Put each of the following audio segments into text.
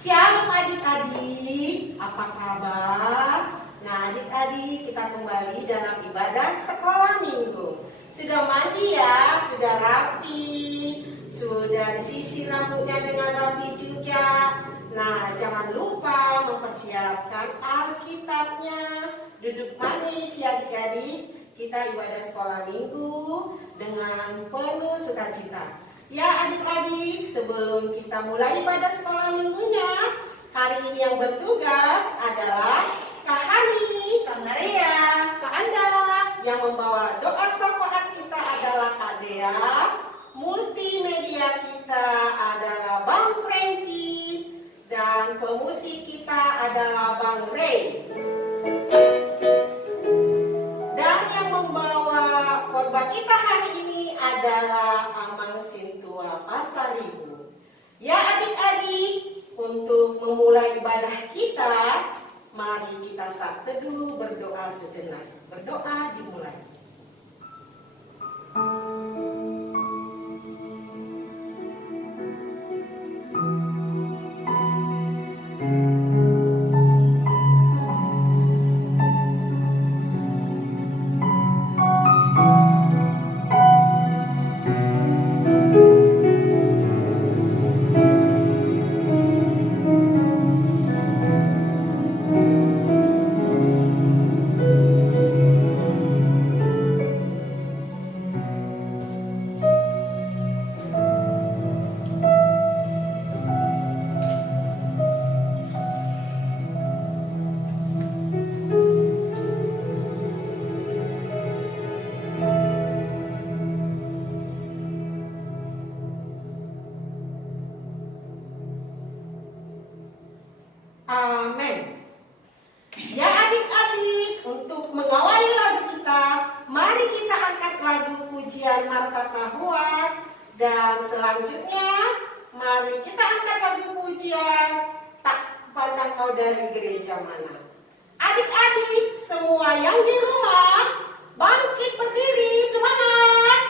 Shalom adik-adik, apa kabar? Nah adik-adik, kita kembali dalam ibadah sekolah minggu. Sudah mandi ya, sudah rapi, sudah disisir rambutnya dengan rapi juga. Nah jangan lupa mempersiapkan Alkitabnya. Duduk manis ya adik-adik, kita ibadah sekolah minggu dengan penuh sukacita. Ya adik-adik, sebelum kita mulai ibadah sekolah minggunya, hari ini yang bertugas adalah Kak Hani, Kak Maria, Kak Anda. Yang membawa doa syafaat kita adalah Kak Dea. Multimedia kita adalah Bang Franky. Dan pemusik kita adalah Bang Ray. Dan yang membawa khotbah kita hari ini adalah Amang Sintua Pasaribu. Ya adik-adik, untuk memulai ibadah kita, mari kita saat teduh berdoa sejenak. Berdoa dimulai. Amin. Ya adik-adik, untuk mengawali lagu kita, mari kita angkat lagu pujian Marta Kahuan. Dan selanjutnya, mari kita angkat lagu pujian Tak Pandang Kau Dari Gereja Mana. Adik-adik, semua yang di rumah, bangkit berdiri, semangat!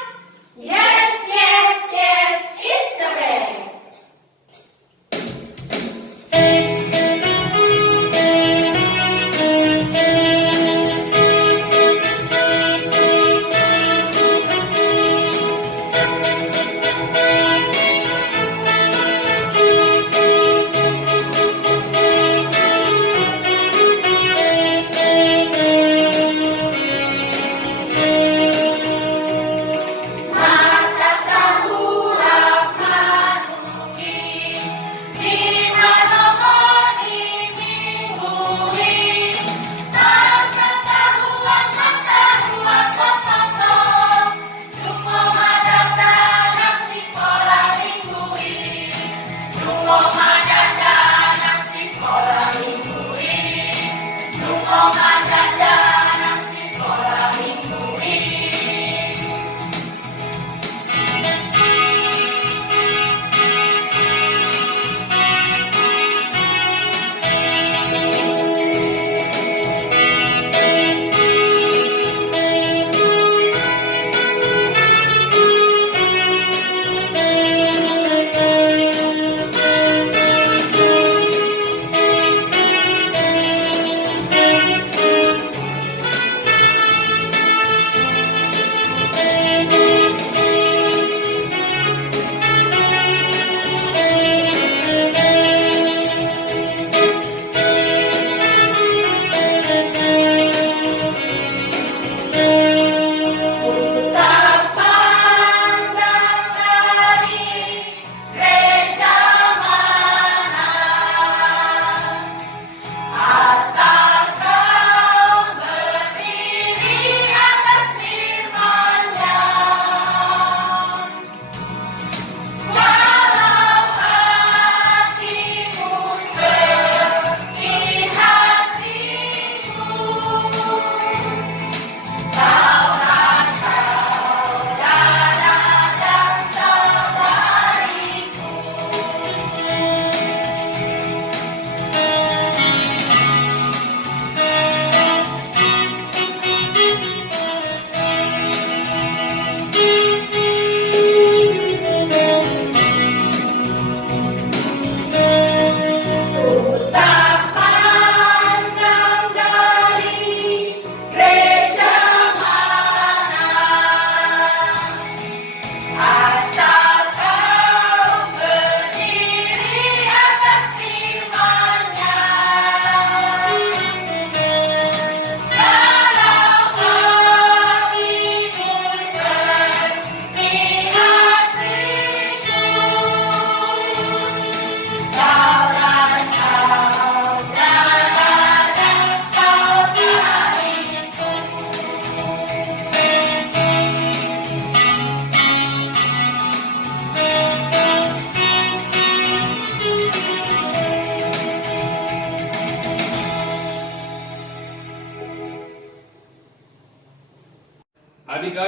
Yes, yes, yes, it's the best.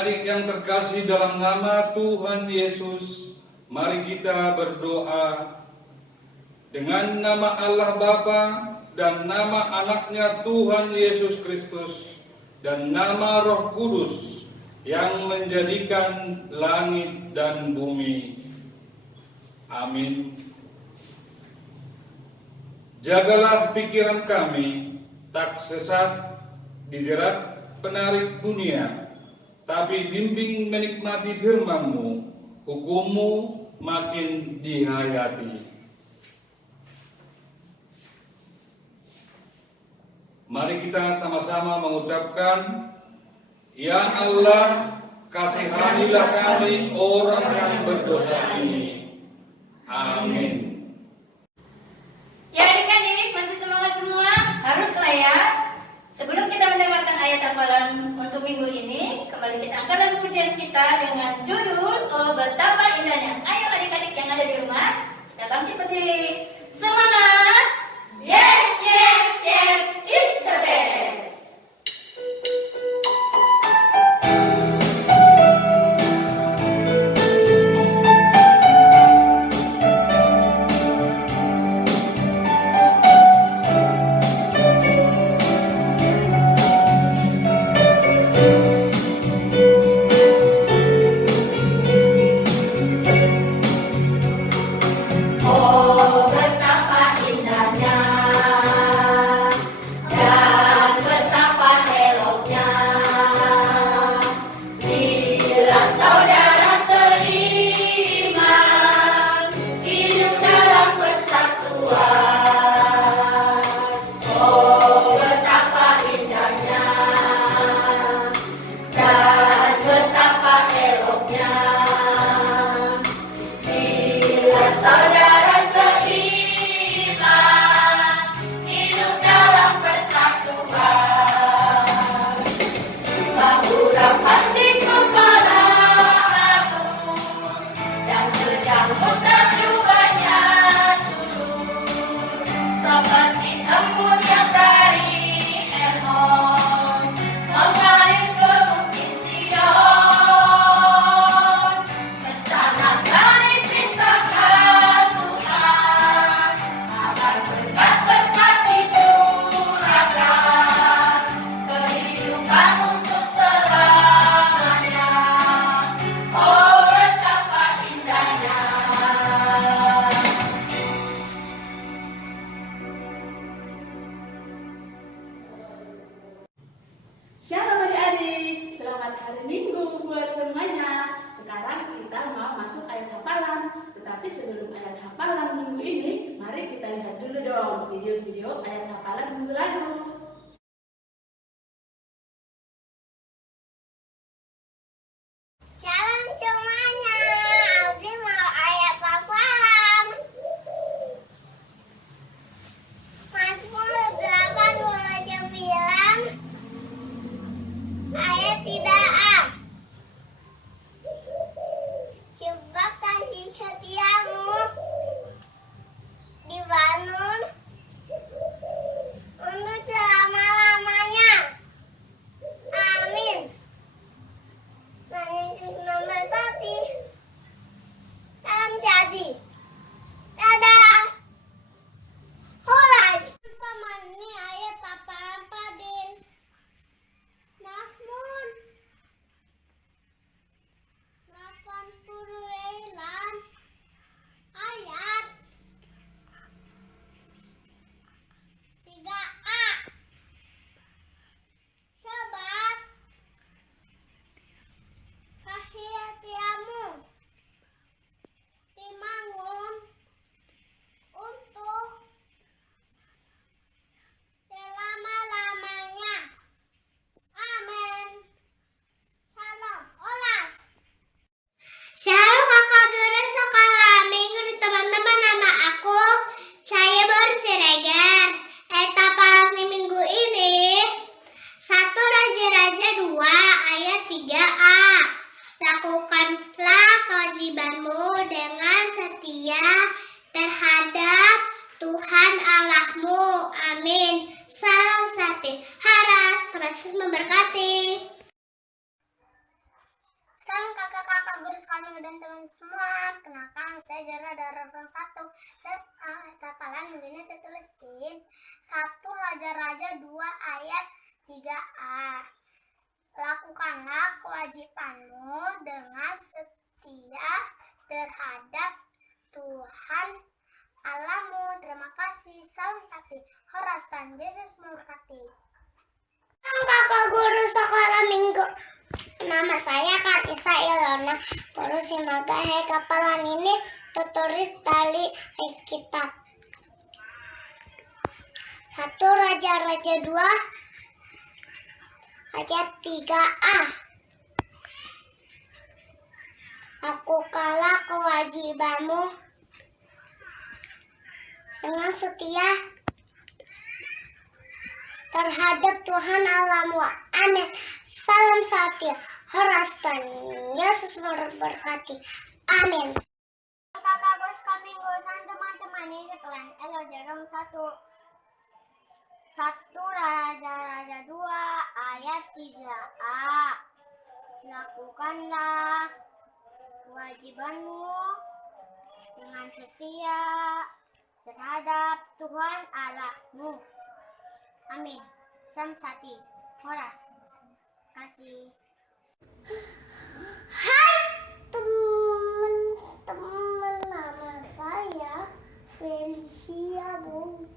adik-adik yang terkasih dalam nama Tuhan Yesus, mari kita berdoa. Dengan nama Allah Bapa dan nama anaknya Tuhan Yesus Kristus dan nama Roh Kudus yang menjadikan langit dan bumi. Amin. Jagalah pikiran kami tak sesat dijerat penarik dunia, tapi bimbing menikmati firman-Mu, hukum-Mu makin dihayati. Mari kita sama-sama mengucapkan, Ya Allah, kasihanilah kami orang yang berdosa ini. Amin. Ya adik-adik, masih semangat semua? Haruslah ya. Sebelum kita mendengarkan ayat hafalan untuk minggu ini, kembali kita angkat lagu pujian kita dengan judul Oh Betapa Indahnya. Ayo adik-adik yang ada di rumah, kita bangkit berdiri. Semangat! Yes, yes, yes, it's the best. Oh, betapa indahnya dan betapa eloknya bila saudara seiman hidup dalam persatuan. Oh, betapa indahnya dan betapa eloknya bila saudara seiman hidup dalam persatuan. Bahu rapat di kepala aku dan sedang berjubahnya turun seperti embun yang dari Hermon mengalir ke Bukit Sion. Kesana kami perintahkan Tuhan agar berkat-berkat dicurahkan kehidupan untuk selamanya. Oh betapa indahnya. Shalom adik-adik, selamat hari Minggu buat semuanya. Sekarang kita mau masuk ayat hafalan. Tetapi sebelum ayat hafalan minggu ini, mari kita lihat dulu dong video-video ayat hafalan minggu lalu. Shalom semuanya, Abdi mau ayat hafalan. Mazmur 89 ayat 3a. Sebab kasih setiamu dibangun untuk selama-lamanya. Amin. Yesus memberkati. Salam jadi. Dadah. Holas. Paman ini ayat apaan Padin? Mazmur 89 ayat 3a. Sebab kasih setiamu dibangun untuk selama-lamanya. Amin. Salam Olas. Shalom kakak guru sekolah minggu di teman-teman, nama aku Cahaya Boris Siregar. Ayat hafalan di minggu ini 1 Raja-Raja 2 ayat 3a. Lakukanlah kewajibanmu dengan setia terhadap Tuhan Allahmu. Amin. Salam sate. Haras, Yesus memberkati. guru sekalian dan teman semua. Perkenalkan, saya Zara dari Ruang 1. Hafalan minggu ini tertulis di 1 Raja-Raja 2 ayat 3a. Lakukanlah kewajibanmu dengan setia terhadap Tuhan Allahmu. Terima kasih. Salam Sakti. Horas dan Yesus memberkati. Kakak guru sekolah minggu. Nama saya Kanisa Ilona. Terus semoga hafalan ini tertulis dari Alkitab. 1 Raja-Raja 2 ayat 3a. Lakukanlah kewajibanmu dengan setia terhadap Tuhan Allahmu. Amin. Salam setia. Horas dan Yesus memberkati. Amin. Kakak bos kami gosan teman-teman ini kelas Elo Jerong 1 Raja-Raja 2 ayat 3a. Lakukanlah kewajibanmu dengan setia terhadap Tuhan Allahmu. Amin. Samsati. Horas. Kasih. Hai teman-teman, nama saya Felicia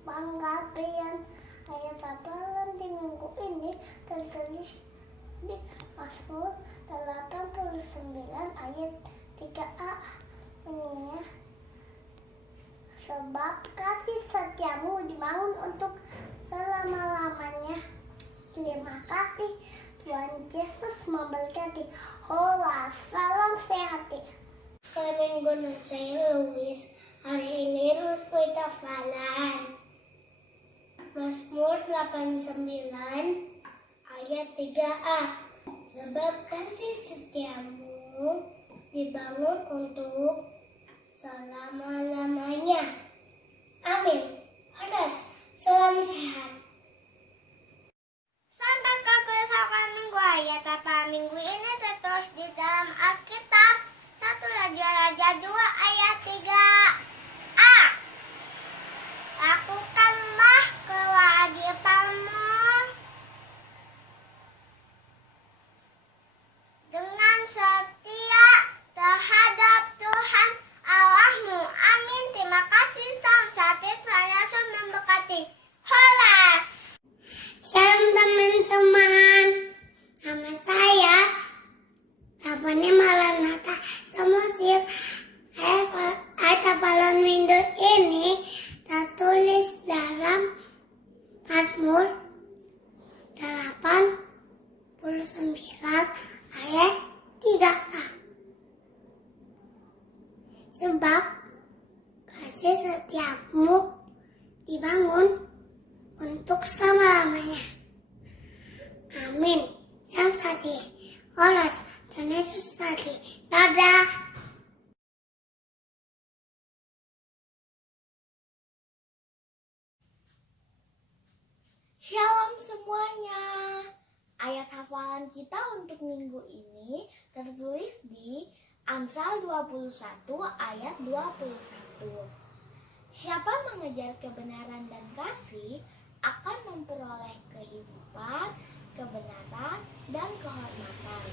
Panggabean. Ayat hafalan di minggu ini tertulis di Mazmur 89 ayat 3a. Bunyinya, sebab kasih setiamu dibangun untuk selama-lamanya. Terima kasih. Tuhan Yesus memberkati. Hola, salam sehat. Minggu saya Louis. Hari ini Louis kita hafalan Mazmur 89 ayat 3a. Sebab kasih setiamu dibangun untuk selama-lamanya. Amin. Horas, salam sehat. Santai kakak sekolah minggu. Ayat apa minggu ini tertulis di dalam Alkitab 1 Raja-Raja 2 ayat 3a. Lakukanlah kewajibanmu dengan setia terhadap Tuhan Allahmu. Amin. Terima kasih. Salam satu. Tuhan Yesus memberkati. Holas. Salam teman-teman. Nama saya Tapani Maranatha Samusil. Ayat hafalan minggu ini tertulis dalam Mazmur 89 ayat 3a. Sebab kasih setiamu dibangun untuk selama-lamanya. Amin. Salam sati. Horas dan Yesus sati. Dadah. Shalom semuanya. Ayat hafalan kita untuk minggu ini tertulis di Amsal 21 ayat 21. Siapa mengejar kebenaran dan kasih akan memperoleh kehidupan, kebenaran, dan kehormatan.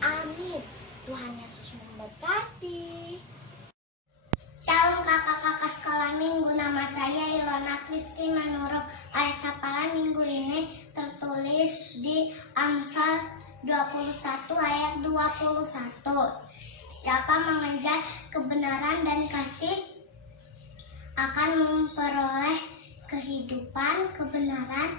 Amin. Tuhan Yesus memberkati. Shalom kakak-kakak sekolah minggu. Nama saya Ilona Kristi Manuruk. Ayat hafalan minggu ini tertulis di Amsal 21 ayat 21. Siapa mengejar kebenaran dan kasih akan memperoleh kehidupan, kebenaran,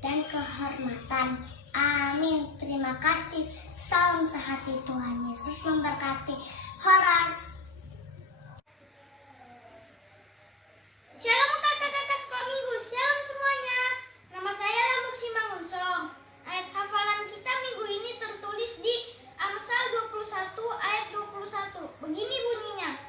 dan kehormatan. Amin. Terima kasih. Salam sehati. Tuhan Yesus memberkati. Horas. Shalom kakak-kakak sekolah minggu. Shalom semuanya. Nama saya Lamuk Simangunsong. Ayat hafalan kita minggu ini tertulis di Amsal 21 ayat 21. Begini bunyinya.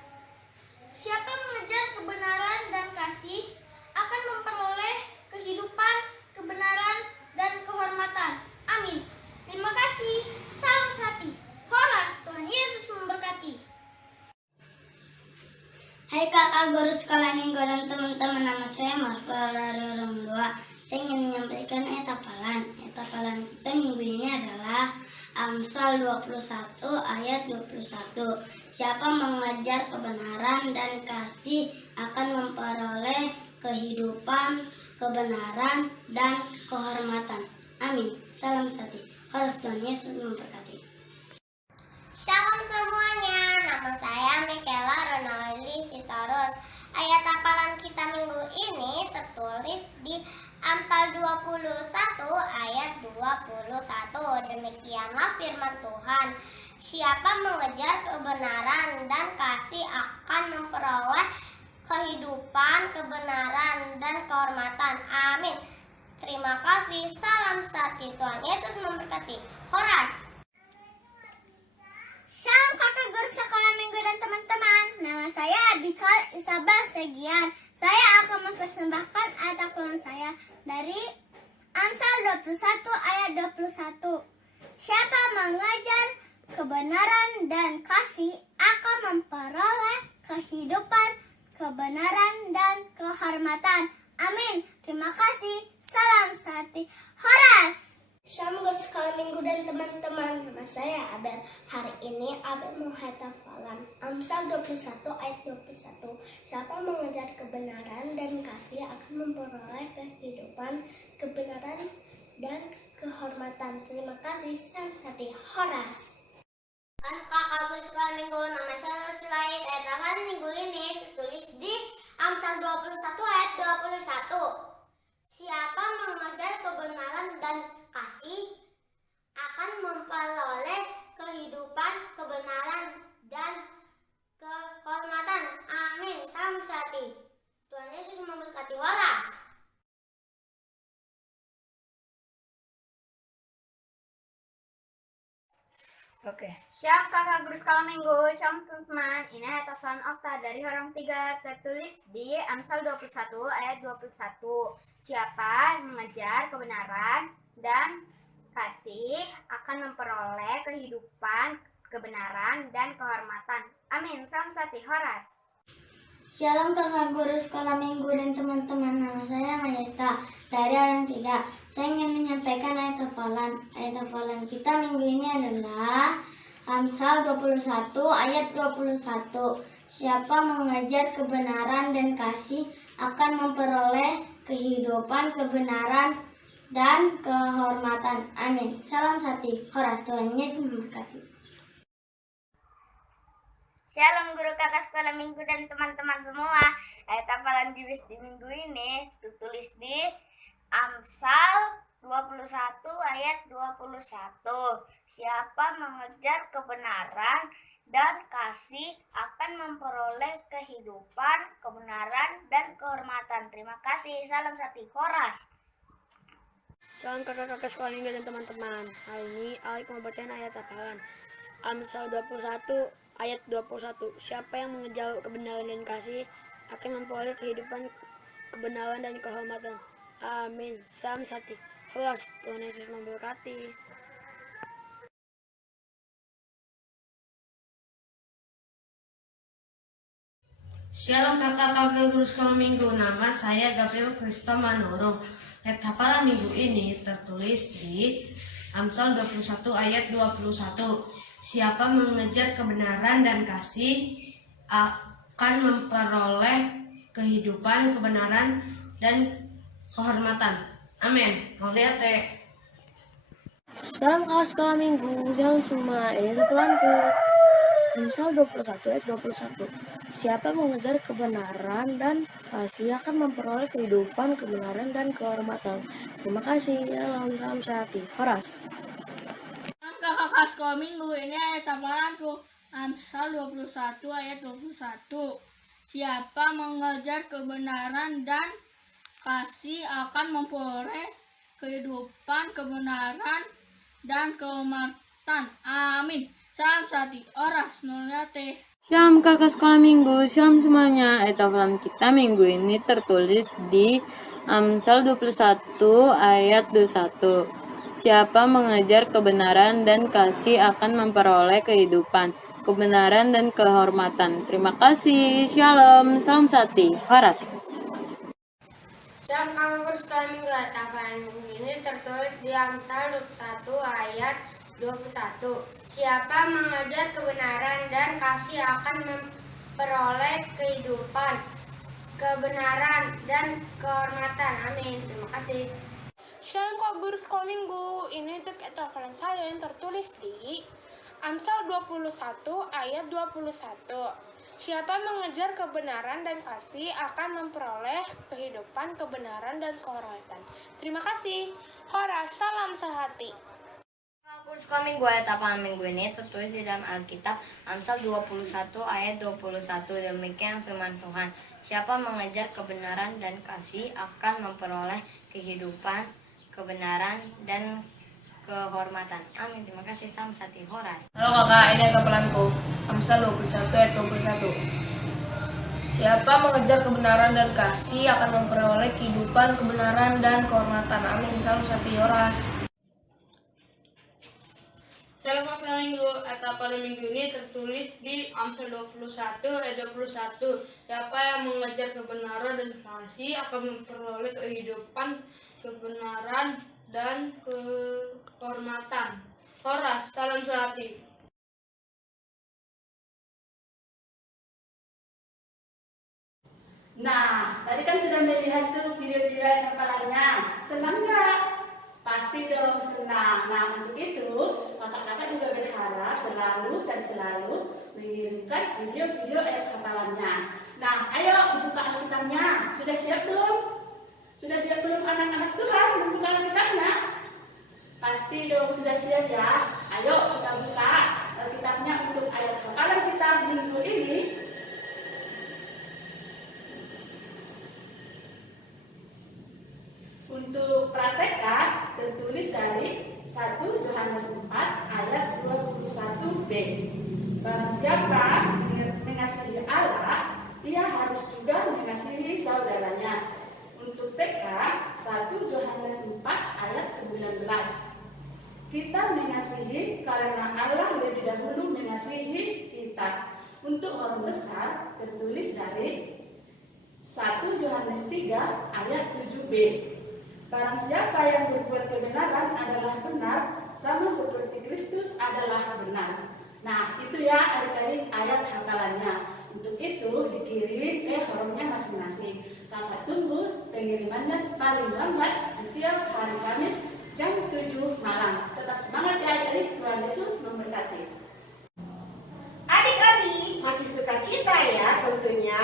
Siapa mengejar kebenaran dan kasih akan memperoleh kehidupan, kebenaran, dan kehormatan. Amin. Terima kasih. Salam sati. Horas. Tuhan Yesus memberkati. kakak guru sekolah minggu dan teman-teman, nama saya Marfa dari Orang 2. Saya ingin menyampaikan ayat hafalan. Ayat hafalan kita minggu ini adalah Amsal 21 ayat 21. Siapa mengejar kebenaran dan kasih akan memperoleh kehidupan, kebenaran, dan kehormatan. Amin. Salam sati. Harus Tuhan Yesus memberkati. Shalom semuanya, nama saya Michaela Ronaldi Sitorus. Ayat hafalan kita minggu ini tertulis di Amsal 21 ayat 21. Demikianlah firman Tuhan. Siapa mengejar kebenaran dan kasih akan memperoleh kehidupan, kebenaran, dan kehormatan. Amin. Terima kasih. Salam sati. Tuhan Yesus memberkati. Horas. Shalom kakak guru sekolah minggu dan teman-teman. Nama saya Abikal Isabel Segian. Saya akan mempersembahkan ayat hafalan saya dari Amsal 21 ayat 21. Siapa mengajar kebenaran dan kasih akan memperoleh kehidupan, kebenaran, dan kehormatan. Amin. Terima kasih. Salam sati. Horas. Shalom guru sekolah minggu dan teman-teman. Nama saya Abel. Hari ini Abel mau hafalan Amsal 21 ayat 21. Siapa mengejar kebenaran dan kasih akan memperoleh kehidupan, kebenaran, dan kehormatan. Terima kasih. Salam sati. Horas. Kakak guru sekolah minggu, nama saya Rosilait. Ayat hafalan minggu ini tertulis di Amsal 21 ayat 21. Siapa mengejar kebenaran dan kasih akan memperoleh kehidupan, kebenaran, dan kehormatan. Amin. Salam sati. Tuhan Yesus memberkati. Horas. Oke. Shalom kakak guru sekolah minggu, shalom teman-teman. Ini ayat hafalan Okta dari Orang 3 tertulis di Amsal 21 ayat 21. Siapa mengejar kebenaran dan kasih akan memperoleh kehidupan, kebenaran, dan kehormatan. Amin. Salam sati. Horas. Shalom kakak guru sekolah minggu dan teman-teman, nama saya Mayesta dari Orang 3. Saya ingin menyampaikan ayat hafalan. Ayat hafalan kita minggu ini adalah Amsal 21 ayat 21. Siapa mengejar kebenaran dan kasih akan memperoleh kehidupan, kebenaran, dan kehormatan. Amin. Salam sati. Horas. Tuhan Yesus memberkati. Shalom guru kakak sekolah minggu dan teman-teman semua. Ayat hafalan di minggu ini tertulis di Amsal 21 ayat 21. Siapa mengejar kebenaran dan kasih akan memperoleh kehidupan, kebenaran, dan kehormatan. Terima kasih. Salam sati. Horas. Salam kakak-kakak sekolah minggu dan teman-teman. Hari ini Alik mau bacain ayat hafalan Amsal 21 ayat 21. Siapa yang mengejar kebenaran dan kasih akan memperoleh kehidupan, kebenaran, dan kehormatan. Amin. Salam sati. Horas. Tuhan Yesus memberkati. Shalom kakak-kakak guru sekolah minggu, nama saya Gabriel Krista Manoro. Ayat hafalan minggu ini tertulis di Amsal 21 ayat 21. Siapa mengejar kebenaran dan kasih akan memperoleh kehidupan, kebenaran, dan kehormatan. Amin. Mauliate. Salam kakak sekolah minggu. Salam semua. Ini hafalanku. Amsal 21 ayat 21. Siapa mengejar kebenaran dan kasih akan memperoleh kehidupan, kebenaran, dan kehormatan. Terima kasih. Salam sehati. Horas. Kakak sekolah minggu, ini ayat hafalanku Amsal 21 ayat 21. Siapa mengejar kebenaran dan kasih akan memperoleh kehidupan, kebenaran, dan kehormatan. Amin. Salam sati. Horas. Mauliate. Shalom kakak sekolah minggu, shalom semuanya. Ayat hafalan kita minggu ini tertulis di Amsal 21 ayat 21. Siapa mengejar kebenaran dan kasih akan memperoleh kehidupan, kebenaran dan kehormatan. Terima kasih. Shalom. Salam sati. Horas. Shalom kakak guru sekolah minggu ayat hafalan minggu ini tertulis di Amsal 21 ayat 21. Siapa mengajar kebenaran dan kasih akan memperoleh kehidupan, kebenaran, dan kehormatan. Amin. Terima kasih. Shalom kak guru sekolah minggu, ini untuk hafalan saya yang tertulis di Amsal 21 ayat 21. Siapa mengejar kebenaran dan kasih akan memperoleh kehidupan, kebenaran, dan kehormatan. Terima kasih. Horas, salam sehati. Kak guru sekolah minggu ayat hafalan minggu ini tertulis di dalam Alkitab Amsal 21 ayat 21. Demikian firman Tuhan. Siapa mengejar kebenaran dan kasih akan memperoleh kehidupan, kebenaran, dan kehormatan. Amin. Terima kasih. Salam sati. Horas. Halo kakak, ini hafalanku. Amsal 21 ayat 21. Siapa mengejar kebenaran dan kasih akan memperoleh kehidupan, kebenaran, dan kehormatan. Amin. Salam satu Horas. Salam hafalan minggu atau pada minggu ini tertulis di Amsal 21 ayat 21. Siapa yang mengejar kebenaran dan kasih akan memperoleh kehidupan, kebenaran, dan kehormatan. Horas, salam sehati. Nah, tadi kan sudah melihat tuh video-video hafalannya. Senang nggak? Pasti dong senang. Nah, untuk itu kakak-kakak juga berharap selalu mengirimkan video-video ayat hafalannya. Nah, ayo buka Alkitabnya. Sudah siap belum? Sudah siap belum anak-anak Tuhan membuka Alkitabnya? Pasti dong sudah siap ya. Ayo kita buka Alkitabnya untuk ayat hafalan kita minggu ini. Untuk prakteknya tertulis dari 1 Yohanes 4 ayat 21b. Barang siapa mengasihi Allah, ia harus juga mengasihi saudaranya. Untuk TK 1 Yohanes 4 ayat 19. Kita mengasihi karena Allah lebih dahulu mengasihi kita. Untuk orang besar tertulis dari 1 Yohanes 3 ayat 7b. Barang siapa yang berbuat kebenaran adalah benar, sama seperti Kristus adalah benar. Nah, itu ya adik-adik ayat hafalannya. Untuk itu dikirim horomnya masing-masing. Kakak tunggu pengirimannya paling lambat setiap hari Kamis jam 7 malam. Tetap semangat ya adik-adik, Tuhan Yesus memberkati. Adik-adik masih suka cita ya tentunya.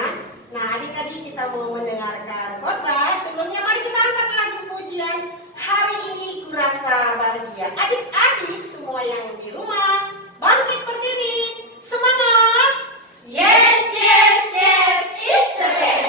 Nah, adik-adik kita mau mendengarkan khotbah. Sebelumnya mari kita angkat lagu pujian. Hari ini kurasa bahagia. Adik-adik semua yang di rumah, bangkit berdiri. Semangat! Yes, yes, yes, it's the best.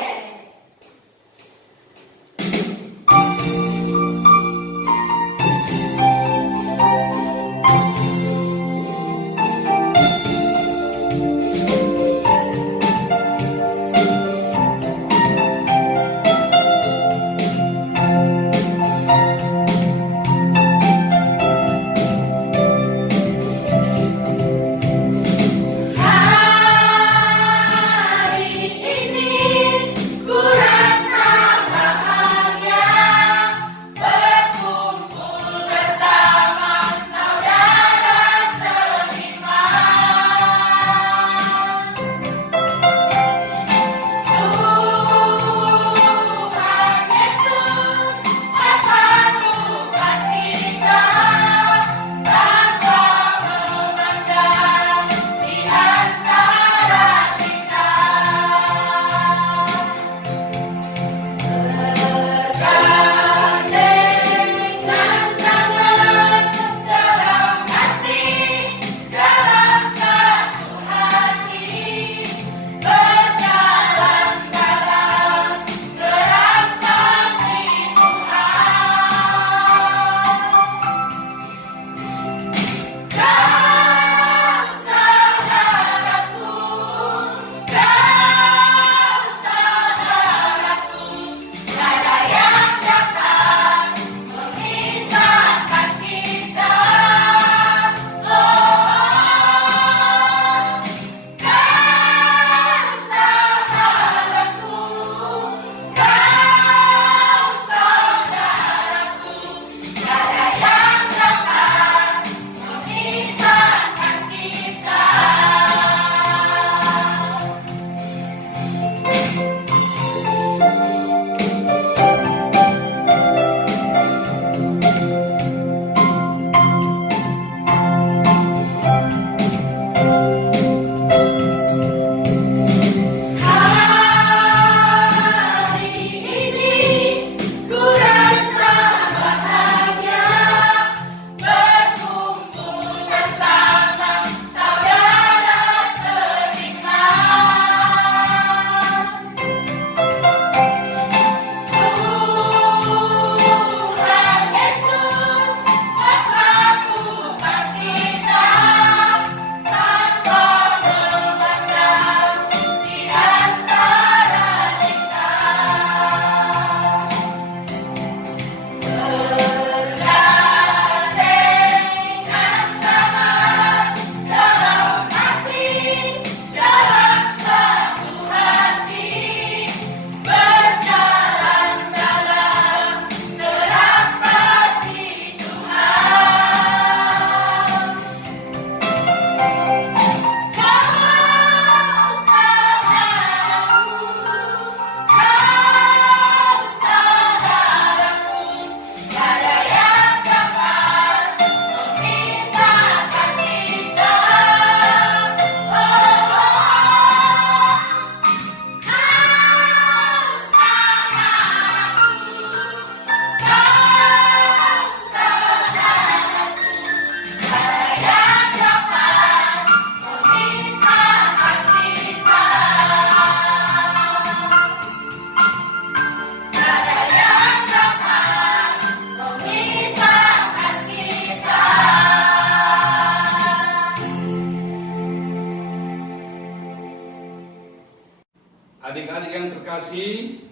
Adik-adik yang terkasih,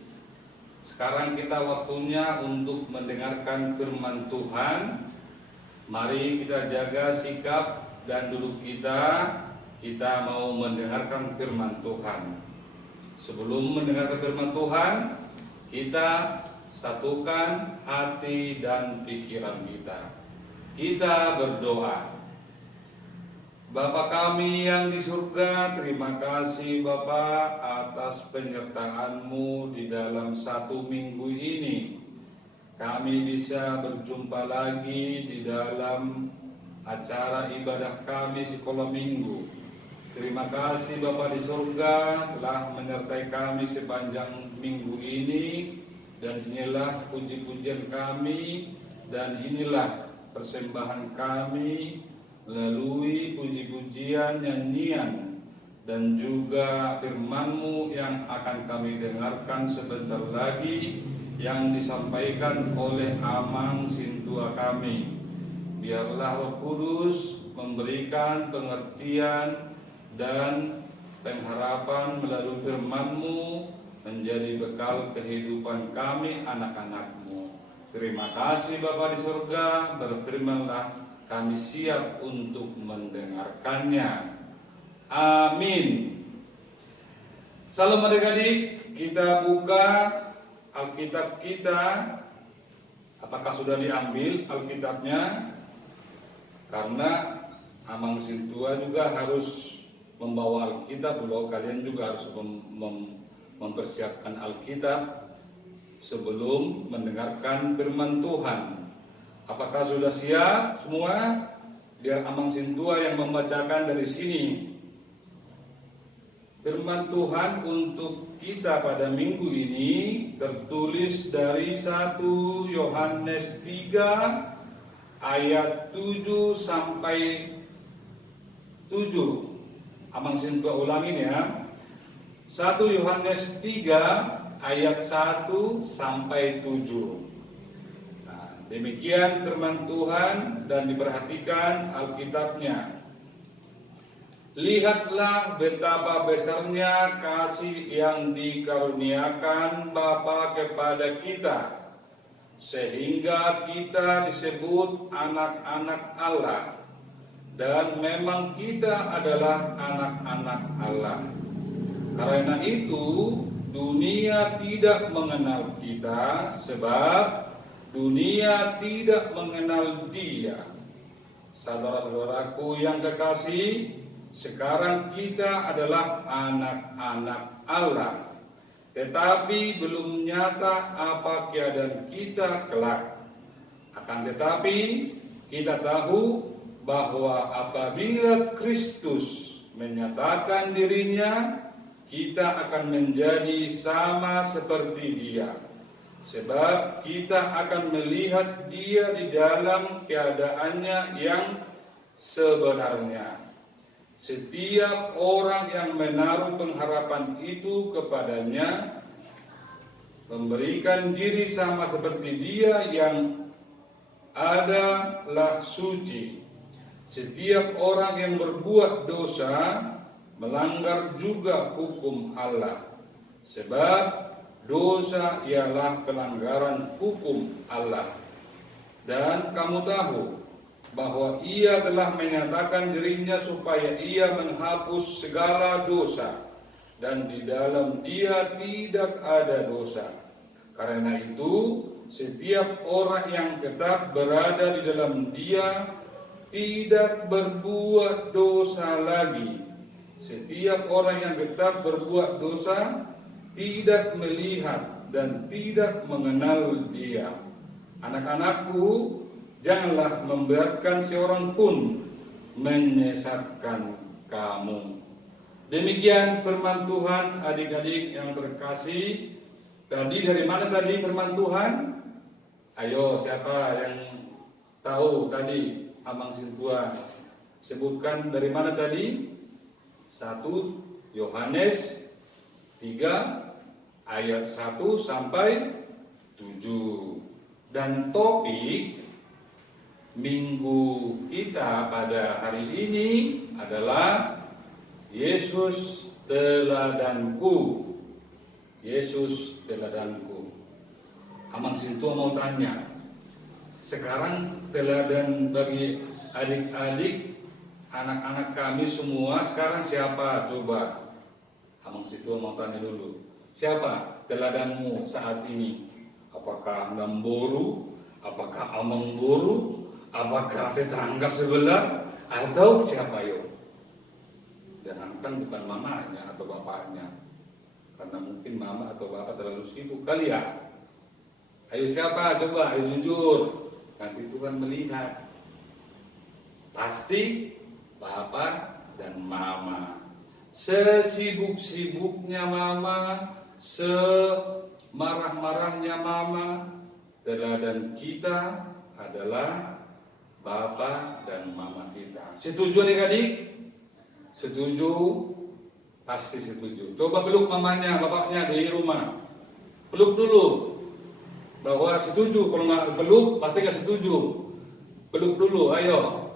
sekarang kita waktunya untuk mendengarkan firman Tuhan. Mari kita jaga sikap dan duduk kita. Kita mau mendengarkan firman Tuhan. Sebelum mendengarkan firman Tuhan, kita satukan hati dan pikiran kita. Kita berdoa. Bapa kami yang di surga, terima kasih Bapa atas penyertaan-Mu di dalam satu minggu ini. Kami bisa berjumpa lagi di dalam acara ibadah kami sekolah minggu. Terima kasih Bapa di surga telah menyertai kami sepanjang minggu ini. Dan inilah puji-pujian kami, dan inilah persembahan kami melalui puji-pujian, nyanyian, dan juga firman-Mu yang akan kami dengarkan sebentar lagi, yang disampaikan oleh Amang Sintua kami. Biarlah Roh Kudus memberikan pengertian dan pengharapan melalui firman-Mu menjadi bekal kehidupan kami anak-anak-Mu. Terima kasih Bapa di surga, berfirmanlah, kami siap untuk mendengarkannya. Amin. Salam adik-adik, kita buka Alkitab kita. Apakah sudah diambil Alkitabnya? Karena Amang Sintua juga harus membawa Alkitab, loh. Kalian juga harus mempersiapkan Alkitab sebelum mendengarkan firman Tuhan. Apakah sudah siap semua? Biar Amang Sintua yang membacakan dari sini. Firman Tuhan untuk kita pada minggu ini tertulis dari 1 Yohanes 3 ayat 7 sampai 7. Amang Sintua ulangin ya. 1 Yohanes 3 ayat 1 sampai 7. Demikian firman Tuhan, dan diperhatikan Alkitabnya. Lihatlah betapa besarnya kasih yang dikaruniakan Bapa kepada kita, sehingga kita disebut anak-anak Allah. Dan memang kita adalah anak-anak Allah. Karena itu dunia tidak mengenal kita, sebab dunia tidak mengenal Dia. Saudara-saudaraku yang kekasih, sekarang kita adalah anak-anak Allah. Tetapi belum nyata apa keadaan kita kelak. Akan tetapi kita tahu bahwa apabila Kristus menyatakan dirinya, kita akan menjadi sama seperti Dia. Sebab kita akan melihat Dia di dalam keadaannya yang sebenarnya. Setiap orang yang menaruh pengharapan itu kepadanya memberikan diri sama seperti Dia yang adalah suci. Setiap orang yang berbuat dosa melanggar juga hukum Allah. Sebab dosa ialah pelanggaran hukum Allah. Dan kamu tahu bahwa Ia telah menyatakan dirinya supaya Ia menghapus segala dosa, dan di dalam Dia tidak ada dosa. Karena itu, setiap orang yang tetap berada di dalam Dia tidak berbuat dosa lagi. Setiap orang yang tetap berbuat dosa tidak melihat dan tidak mengenal Dia. Anak-anakku, janganlah membiarkan seorang pun menyesatkan kamu. Demikian firman Tuhan, adik-adik yang terkasih. Tadi dari mana tadi firman Tuhan? Ayo, siapa yang tahu tadi? Amang Sintua sebutkan dari mana tadi? 1 Yohanes 3 ayat 1 sampai 7. Dan topik minggu kita pada hari ini adalah Yesus teladanku. Yesus teladanku. Amang Sintua mau tanya, sekarang teladan bagi adik-adik, anak-anak kami semua sekarang siapa? Coba Amang Sintua mau tanya dulu, siapa teladanmu saat ini? Apakah Namboru? Apakah Amang Boru? Apakah tetangga sebelah? Atau siapa yo? Jangankan bukan mamanya atau bapaknya, karena mungkin mama atau bapak terlalu sibuk kali ya. Ayo siapa? Coba, ayo jujur. Nanti Tuhan melihat. Pasti bapak dan mama. Sesibuk-sibuknya mama, semarah-marahnya mama, teladan kita adalah bapak dan mama kita. Setuju adik-adik? Setuju? Pasti setuju. Coba peluk mamanya, bapaknya di rumah. Peluk dulu. Bahwa setuju, kalau nggak peluk pasti nggak setuju. Peluk dulu, ayo.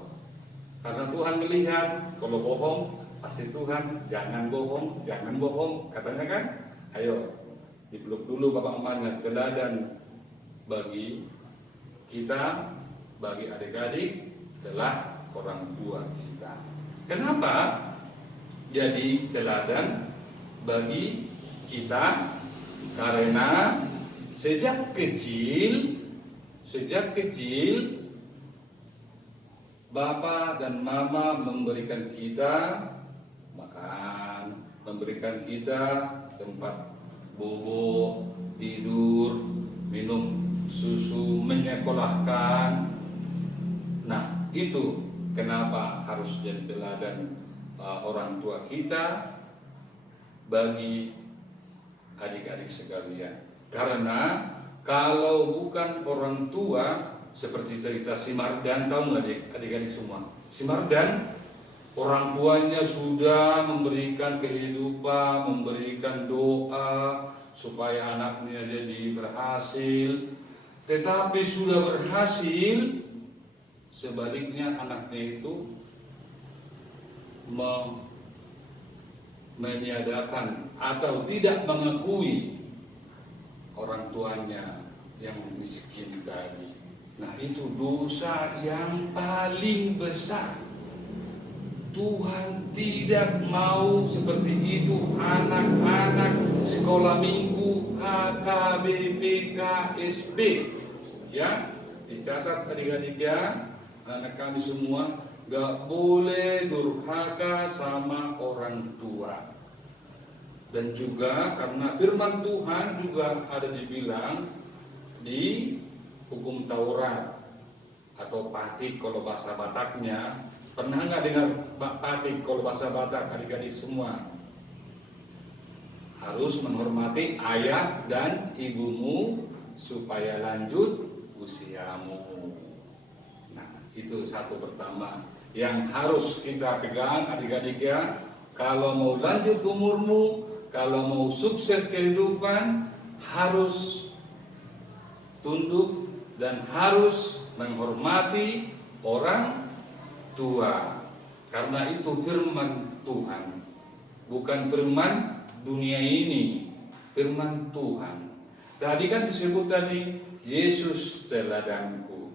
Karena Tuhan melihat, kalau bohong pasti Tuhan, jangan bohong, jangan bohong, katanya kan? Ayo, dipeluk dulu bapak mamanya, teladan bagi kita, bagi adik-adik adalah orang tua kita. Kenapa jadi teladan bagi kita? Karena sejak kecil Bapak dan Mama memberikan kita makan, memberikan kita tempat bobo, tidur, minum susu, menyekolahkan. Nah, itu kenapa harus jadi teladan orang tua kita bagi adik-adik sekalian. Karena kalau bukan orang tua, seperti cerita si Mardan, tahu nggak adik-adik semua? Si Mardan, orang tuanya sudah memberikan kehidupan, memberikan doa supaya anaknya jadi berhasil. Tetapi sudah berhasil, sebaliknya anaknya itu meniadakan atau tidak mengakui orang tuanya yang miskin tadi. Nah, itu dosa yang paling besar. Tuhan tidak mau seperti itu. Anak-anak sekolah minggu HKBPK SD, ya, dicatat adik-adik ya, anak kami semua gak boleh durhaka sama orang tua. Dan juga karena firman Tuhan juga ada dibilang di hukum Taurat atau patik kalau bahasa Bataknya. Pernah nggak dengar patik kalau bahasa Batak adik-adik semua? Harus menghormati ayah dan ibumu supaya lanjut usiamu. Nah, itu satu pertama yang harus kita pegang adik-adik ya. Kalau mau lanjut umurmu, kalau mau sukses kehidupan, harus tunduk dan harus menghormati orang tua. Karena itu firman Tuhan, bukan firman dunia ini, firman Tuhan. Tadi kan disebut tadi, Yesus teladanku.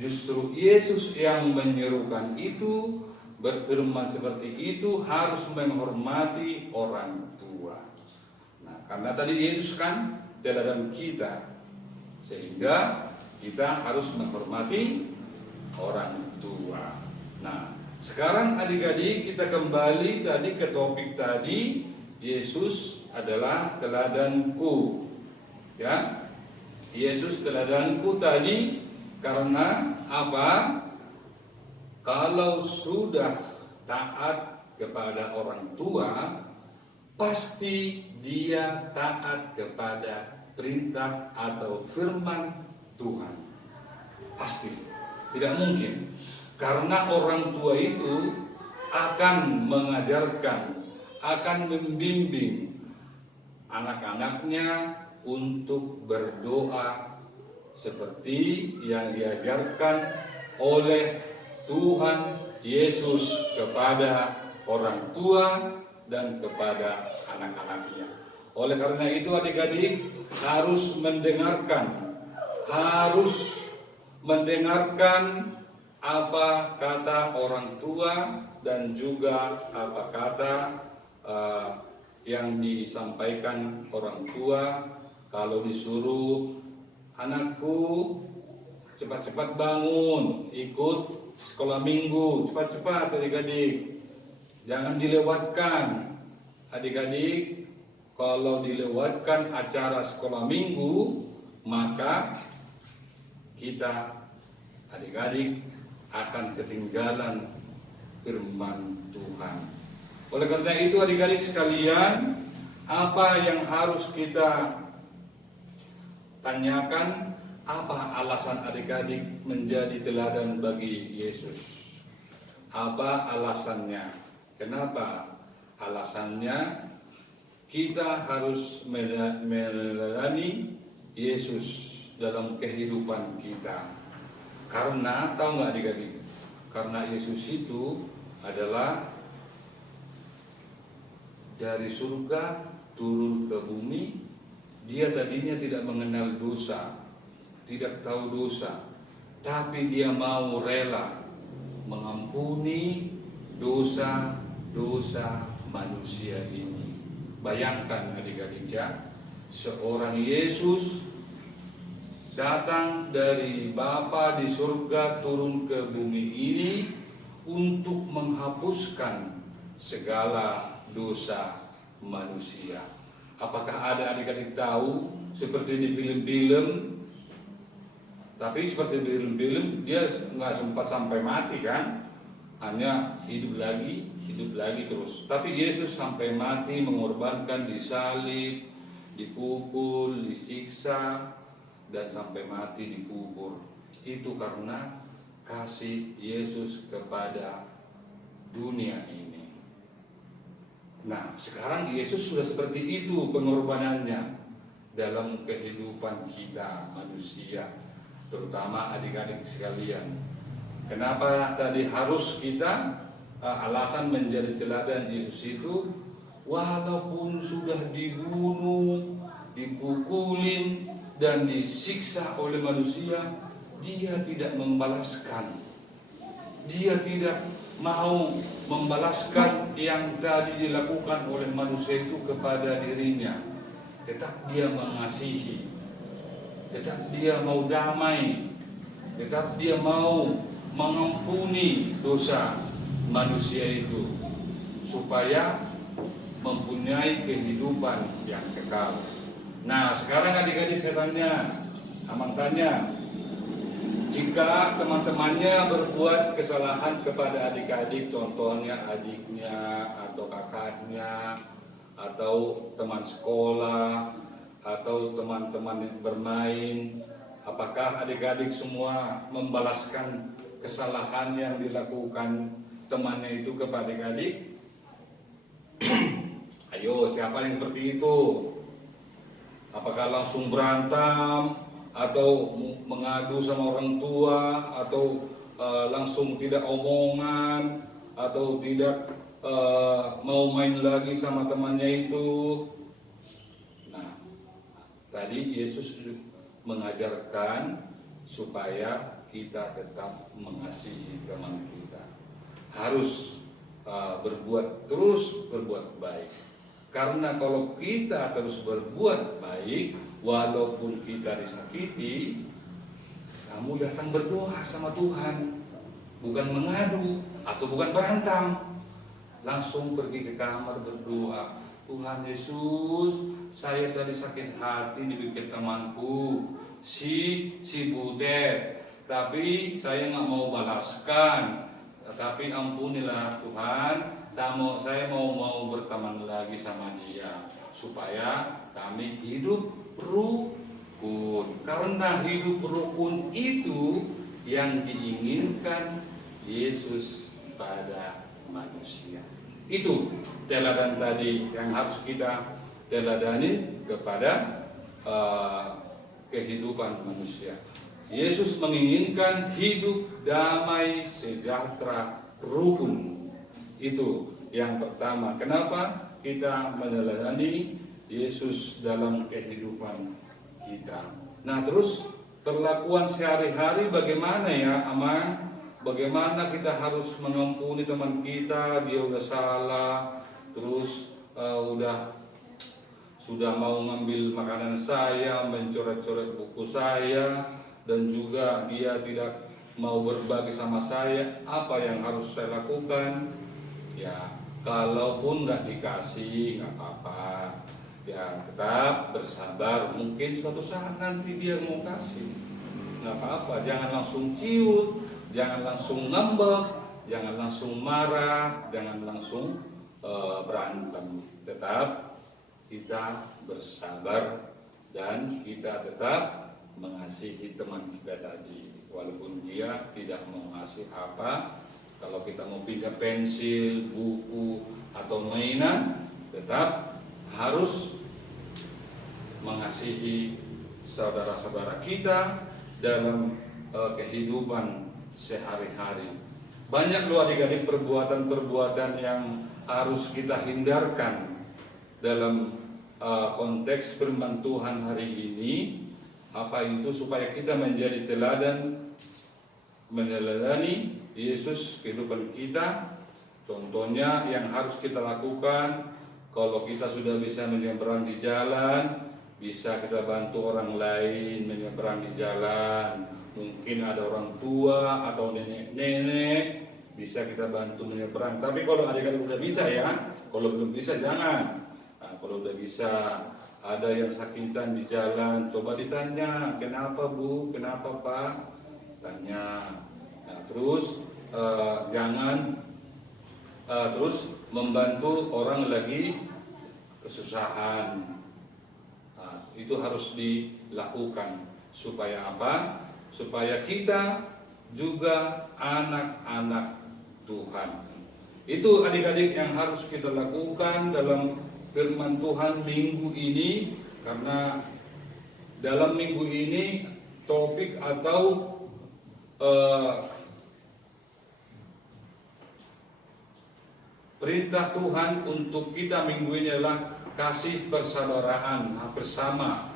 Justru Yesus yang menyerukan itu, berfirman seperti itu, harus menghormati orang tua. Nah, karena tadi Yesus kan teladan kita, sehingga kita harus menghormati orang tua. Nah, sekarang adik-adik kita kembali tadi ke topik tadi, Yesus adalah teladanku. Ya, Yesus teladanku tadi karena apa? Kalau sudah taat kepada orang tua, pasti dia taat kepada perintah atau firman Tuhan. Pasti, tidak mungkin. Karena orang tua itu akan mengajarkan, akan membimbing anak-anaknya untuk berdoa seperti yang diajarkan oleh Tuhan Yesus kepada orang tua dan kepada anak-anaknya. Oleh karena itu adik-adik harus mendengarkan apa kata orang tua dan juga apa kata yang disampaikan orang tua. Kalau disuruh, anakku cepat-cepat bangun, ikut sekolah minggu, cepat-cepat adik-adik, jangan dilewatkan. Adik-adik, kalau dilewatkan acara sekolah minggu, maka kita adik-adik akan ketinggalan firman Tuhan. Oleh karena itu adik-adik sekalian, apa yang harus kita tanyakan, apa alasan adik-adik menjadi teladan bagi Yesus? Apa alasannya? Kenapa? Alasannya kita harus meneladani Yesus dalam kehidupan kita. Karena tahu nggak adik-adik? Karena Yesus itu adalah dari surga turun ke bumi. Dia tadinya tidak mengenal dosa, tidak tahu dosa, tapi dia mau rela mengampuni dosa-dosa manusia ini. Bayangkan adik-adik ya, seorang Yesus datang dari Bapa di surga turun ke bumi ini untuk menghapuskan segala dosa manusia. Apakah ada adik-adik tahu seperti di film-film? Tapi seperti di film-film dia nggak sempat sampai mati kan? Hanya hidup lagi terus. Tapi Yesus sampai mati, mengorbankan, disalib, dipukul, disiksa, dan sampai mati dikubur. Itu karena kasih Yesus kepada dunia ini. Nah, sekarang Yesus sudah seperti itu pengorbanannya dalam kehidupan kita manusia, terutama adik-adik sekalian. Kenapa tadi harus kita alasan menjadi teladan Yesus itu? Walaupun sudah dibunuh, dipukulin, dan disiksa oleh manusia, dia tidak membalaskan. Dia tidak mau membalaskan yang tadi dilakukan oleh manusia itu kepada dirinya. Tetap dia mengasihi, tetap dia mau damai, tetap dia mau mengampuni dosa manusia itu supaya mempunyai kehidupan yang kekal. Nah, sekarang adik-adik saya tanya, jika teman-temannya berbuat kesalahan kepada adik-adik, contohnya adiknya atau kakaknya atau teman sekolah atau teman-teman bermain, apakah adik-adik semua membalaskan kesalahan yang dilakukan temannya itu kepada adik-adik? Ayo, siapa yang seperti itu? Apakah langsung berantem atau mengadu sama orang tua, atau langsung tidak omongan, atau tidak mau main lagi sama temannya itu? Nah, tadi Yesus mengajarkan supaya kita tetap mengasihi teman kita, harus terus berbuat baik. Karena kalau kita terus berbuat baik, walaupun kita disakiti, kamu datang berdoa sama Tuhan, bukan mengadu atau bukan berantem. Langsung pergi ke kamar berdoa, Tuhan Yesus, saya tadi sakit hati dibikin temanku, si Butet, tapi saya nggak mau balaskan. Tapi ampunilah Tuhan, saya mau berteman lagi sama dia supaya kami hidup rukun. Karena hidup rukun itu yang diinginkan Yesus pada manusia. Itu teladan tadi yang harus kita teladani kepada kehidupan manusia. Yesus menginginkan hidup damai, sejahtera, rukun. Itu yang pertama. Kenapa kita meneladani Yesus dalam kehidupan kita. Nah, terus perlakuan sehari-hari bagaimana ya, Aman? Bagaimana kita harus mengampuni teman kita, dia udah salah, terus sudah mau ngambil makanan saya, mencoret-coret buku saya, dan juga dia tidak mau berbagi sama saya. Apa yang harus saya lakukan? Ya, kalaupun nggak dikasih, nggak apa-apa. Ya, tetap bersabar. Mungkin suatu saat nanti dia mau kasih. Nggak apa-apa. Jangan langsung ciut, jangan langsung ngambek, jangan langsung marah, jangan langsung berantem. Tetap kita bersabar dan kita tetap mengasihi teman kita tadi. Walaupun dia tidak mau ngasih apa, kalau kita mau pinjam pensil, buku, atau mainan, tetap harus mengasihi saudara-saudara kita dalam kehidupan sehari-hari. Banyak loh adik-adik perbuatan-perbuatan yang harus kita hindarkan dalam konteks firman Tuhan hari ini. Apa itu? Supaya kita menjadi teladan, meneladani Yesus kehidupan kita. Contohnya yang harus kita lakukan, kalau kita sudah bisa menyeberang di jalan, bisa kita bantu orang lain menyeberang di jalan. Mungkin ada orang tua atau nenek-nenek, bisa kita bantu menyeberang. Tapi kalau adik-adik udah bisa ya, kalau belum bisa jangan. Nah, kalau udah bisa, ada yang sakitan di jalan, coba ditanya, kenapa Bu, kenapa Pak? Tanya. Nah, terus jangan terus membantu orang lagi kesusahan. Nah, itu harus dilakukan. Supaya apa? Supaya kita juga anak-anak Tuhan. Itu adik-adik yang harus kita lakukan dalam firman Tuhan minggu ini. Karena dalam minggu ini topik atau perintah Tuhan untuk kita minggu ini adalah kasih persaudaraan bersama.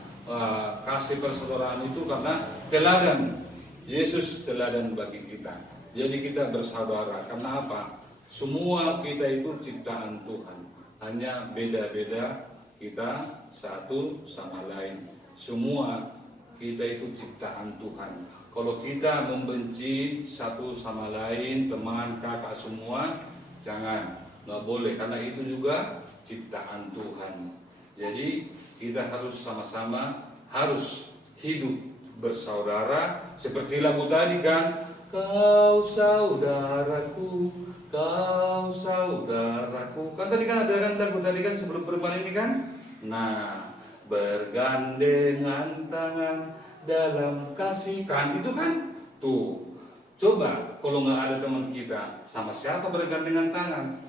Kasih persaudaraan itu karena teladan. Yesus teladan bagi kita. Jadi kita bersaudara. Karena apa? Semua kita itu ciptaan Tuhan. Hanya beda-beda kita satu sama lain. Semua kita itu ciptaan Tuhan. Kalau kita membenci satu sama lain, teman, kakak semua, jangan. Nggak boleh, karena itu juga ciptaan Tuhan. Jadi kita harus sama-sama harus hidup bersaudara, seperti lagu tadi kan, kau saudaraku, kau saudaraku. Kan tadi kan ada kan lagu tadi kan sebelum perempuan ini kan. Nah, bergandengan tangan dalam kasih, kan itu kan. Tuh, coba kalau nggak ada teman kita, sama siapa bergandengan tangan?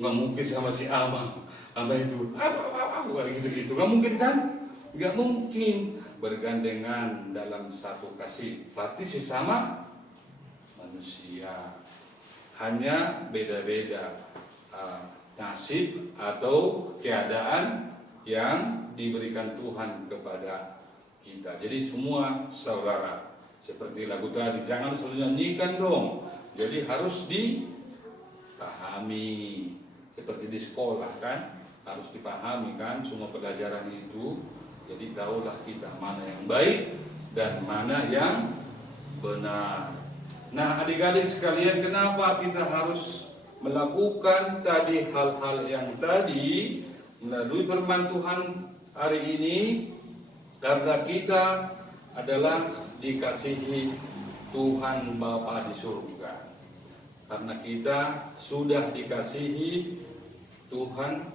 Nggak mungkin sama si Amang, sama itu, bukan gitu-gitu, nggak mungkin kan? Nggak mungkin bergandengan dalam satu kasih. Berarti sesama manusia, hanya beda-beda nasib atau keadaan yang diberikan Tuhan kepada kita. Jadi semua saudara, seperti lagu tadi, jangan selalu nyanyikan dong. Jadi harus dipahami. Seperti di sekolah kan, harus dipahami kan semua pelajaran itu. Jadi tahulah kita mana yang baik dan mana yang benar. Nah, adik-adik sekalian, kenapa kita harus melakukan tadi hal-hal yang tadi melalui firman Tuhan hari ini? Karena kita adalah dikasihi Tuhan Bapa di surga. Karena kita sudah dikasihi Tuhan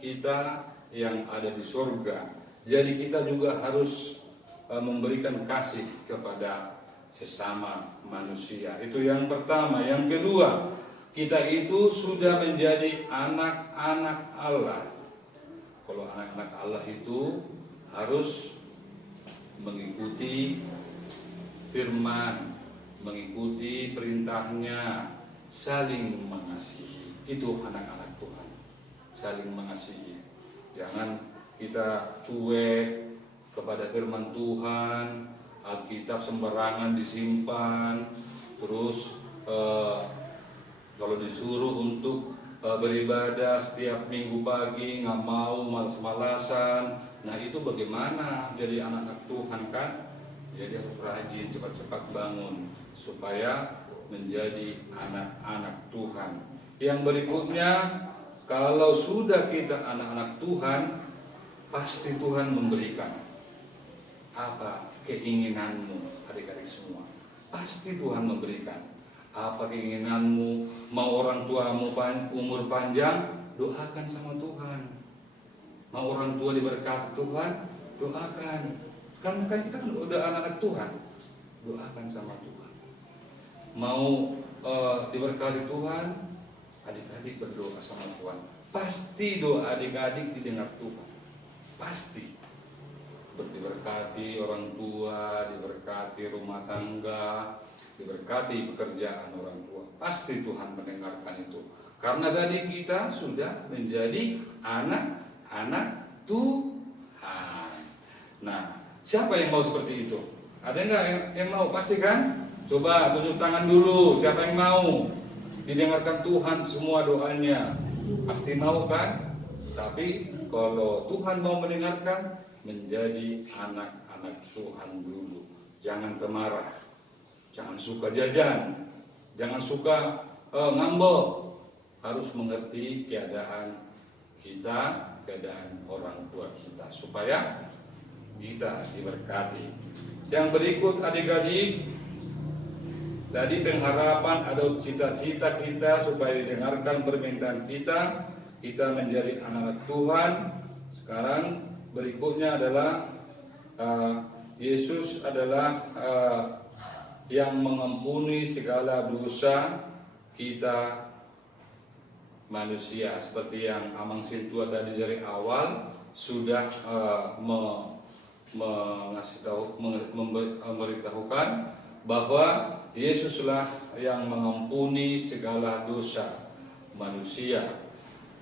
kita yang ada di surga. Jadi kita juga harus memberikan kasih kepada sesama manusia. Itu yang pertama. Yang kedua, kita itu sudah menjadi anak-anak Allah. Kalau anak-anak Allah itu harus mengikuti firman, mengikuti perintahnya, saling mengasihi. Itu anak-anak Tuhan, saling mengasihi. Jangan kita cuek kepada firman Tuhan, Alkitab sembarangan disimpan, terus kalau disuruh untuk beribadah setiap minggu pagi nggak mau, malas-malasan. Nah itu bagaimana jadi anak-anak Tuhan kan? Jadi harus rajin, cepat-cepat bangun supaya menjadi anak-anak Tuhan. Yang berikutnya, kalau sudah kita anak-anak Tuhan, pasti Tuhan memberikan apa keinginanmu, adik-adik semua. Pasti Tuhan memberikan apa keinginanmu. Mau orang tuamu umur panjang, doakan sama Tuhan. Mau orang tua diberkati Tuhan, doakan. Kan kita kan udah anak-anak Tuhan, doakan sama Tuhan. Mau diberkati Tuhan, adik-adik berdoa sama Tuhan. Pasti doa adik-adik didengar Tuhan. Pasti. Diberkati orang tua, diberkati rumah tangga, diberkati pekerjaan orang tua. Pasti Tuhan mendengarkan itu. Karena tadi kita sudah menjadi anak-anak Tuhan. Nah, siapa yang mau seperti itu? Ada nggak yang mau? Pasti kan? Coba tunjuk tangan dulu. Siapa yang mau didengarkan Tuhan semua doanya? Pasti mau kan? Tapi kalau Tuhan mau mendengarkan, menjadi anak-anak Tuhan dulu. Jangan pemarah, jangan suka jajan, jangan suka ngambek. Harus mengerti keadaan kita, keadaan orang tua kita, supaya kita diberkati. Yang berikut adik-adik, tadi pengharapan atau cita-cita kita supaya didengarkan permintaan kita menjadi anak-anak Tuhan. Sekarang berikutnya adalah Yesus adalah yang mengampuni segala dosa kita manusia, seperti yang Amang Sintua tadi dari awal sudah memberitahukan bahwa Yesuslah yang mengampuni segala dosa manusia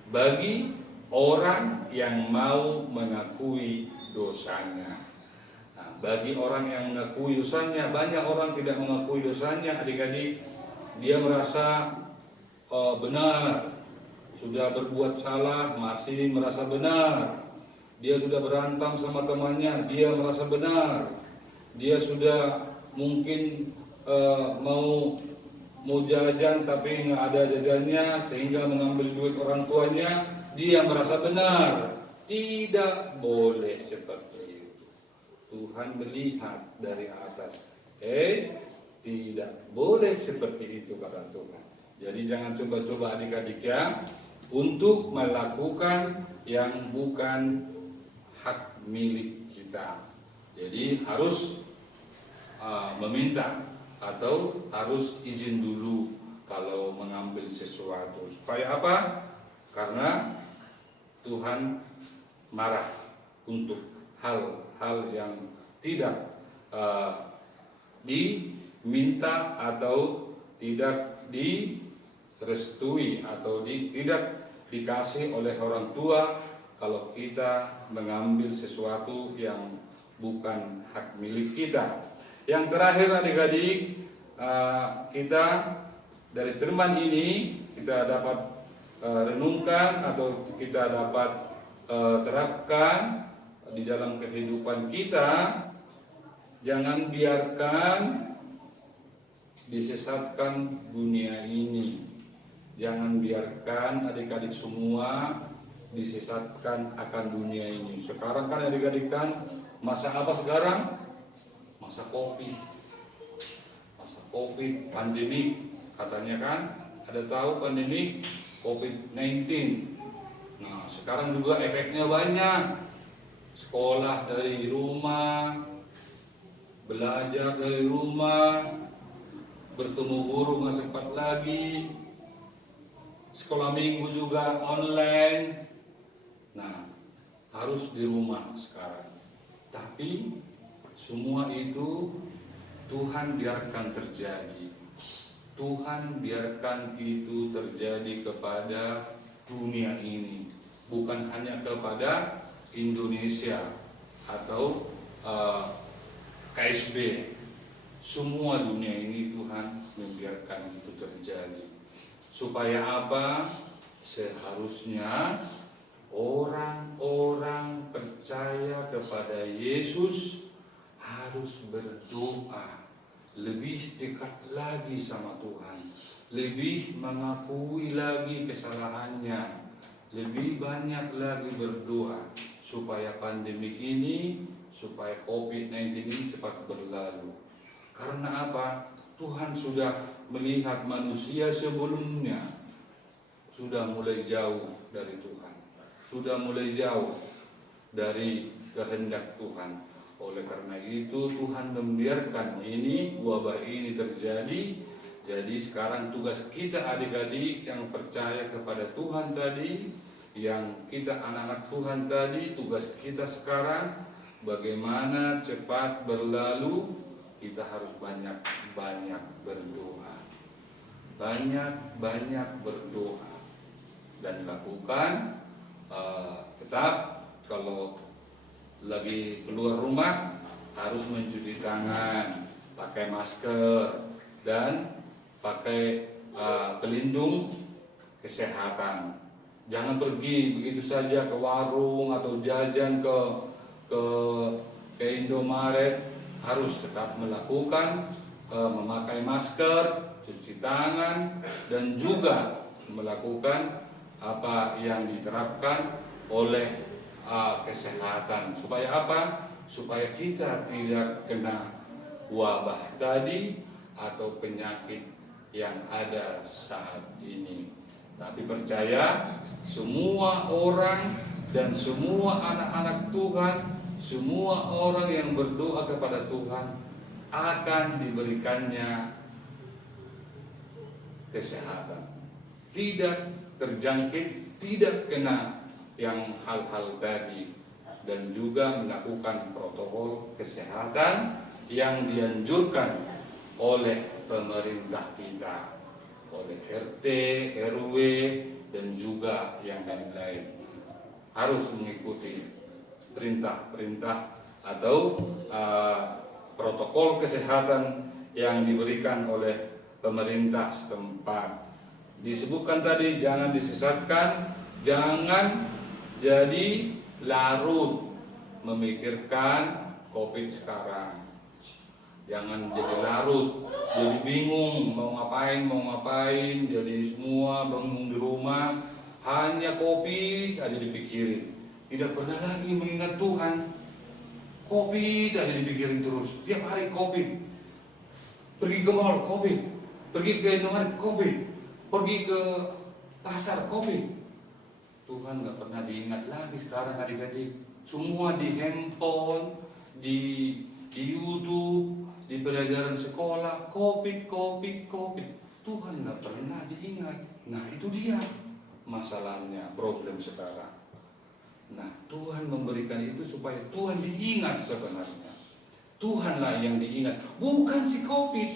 bagi orang yang mau mengakui dosanya. Nah, bagi orang yang mengakui dosanya, banyak orang tidak mengakui dosanya, adik-adik. Dia merasa benar, sudah berbuat salah, masih merasa benar. Dia sudah berantem sama temannya, dia merasa benar. Dia sudah mungkin mau jajan tapi nggak ada jajannya, sehingga mengambil duit orang tuanya. Dia merasa benar. Tidak boleh seperti itu. Tuhan melihat dari atas. Tidak boleh seperti itu kata Tuhan. Jadi jangan coba-coba adik-adik ya untuk melakukan yang bukan hak milik kita. Jadi harus meminta atau harus izin dulu kalau mengambil sesuatu. Supaya apa? Karena Tuhan marah untuk hal-hal yang tidak diminta atau tidak direstui atau tidak dikasih oleh orang tua. Kalau kita mengambil sesuatu yang bukan hak milik kita. Yang terakhir adik-adik, kita dari firman ini kita dapat renungkan atau kita dapat terapkan di dalam kehidupan kita. Jangan biarkan disesatkan dunia ini. Jangan biarkan adik-adik semua disesatkan akan dunia ini. Sekarang kan adik-adik kan masa apa sekarang? Masa COVID, pandemik katanya kan. Ada tahu pandemik COVID-19. Nah, sekarang juga efeknya banyak. Sekolah dari rumah, belajar dari rumah, bertemu guru nggak sempat lagi, sekolah minggu juga online. Nah, harus di rumah sekarang. Tapi semua itu Tuhan biarkan terjadi. Tuhan biarkan itu terjadi kepada dunia ini, bukan hanya kepada Indonesia atau KSB, semua dunia ini Tuhan membiarkan itu terjadi. Supaya apa? Seharusnya orang-orang percaya kepada Yesus harus berdoa, lebih dekat lagi sama Tuhan, lebih mengakui lagi kesalahannya, lebih banyak lagi berdoa supaya pandemi ini, supaya COVID-19 ini cepat berlalu. Karena apa? Tuhan sudah melihat manusia sebelumnya sudah mulai jauh dari Tuhan, sudah mulai jauh dari kehendak Tuhan. Oleh karena itu Tuhan membiarkan ini, wabah ini terjadi. Jadi sekarang tugas kita adik-adik yang percaya kepada Tuhan tadi, yang kita anak-anak Tuhan tadi, tugas kita sekarang bagaimana cepat berlalu. Kita harus banyak-banyak berdoa, banyak-banyak berdoa, dan lakukan tetap kalau lagi keluar rumah harus mencuci tangan, pakai masker, dan pakai pelindung kesehatan. Jangan pergi begitu saja ke warung atau jajan ke Indomaret. Harus tetap melakukan memakai masker, cuci tangan, dan juga melakukan apa yang diterapkan oleh kesehatan. Supaya apa? Supaya kita tidak kena wabah tadi atau penyakit yang ada saat ini. Tapi percaya semua orang dan semua anak-anak Tuhan, semua orang yang berdoa kepada Tuhan akan diberikannya kesehatan. Tidak terjangkit, tidak kena yang hal-hal tadi, dan juga melakukan protokol kesehatan yang dianjurkan oleh pemerintah kita, oleh RT, RW, dan juga yang lain-lain. Harus mengikuti perintah-perintah atau protokol kesehatan yang diberikan oleh pemerintah setempat. Disebutkan tadi jangan disesatkan, jangan jadi larut memikirkan COVID sekarang. Jangan jadi larut, jadi bingung mau ngapain, jadi semua bangun di rumah hanya COVID aja dipikirin. Tidak pernah lagi mengingat Tuhan. COVID aja dipikirin terus. Tiap hari COVID. Pergi ke mall COVID. Pergi ke Indomaret COVID. Pergi ke pasar COVID. Tuhan gak pernah diingat lagi sekarang adik-adik. Semua di handphone, di YouTube, di pelajaran sekolah, COVID. Tuhan gak pernah diingat. Nah itu dia masalahnya, problem sekarang. Nah, Tuhan memberikan itu supaya Tuhan diingat sebenarnya. Tuhanlah yang diingat, bukan si COVID.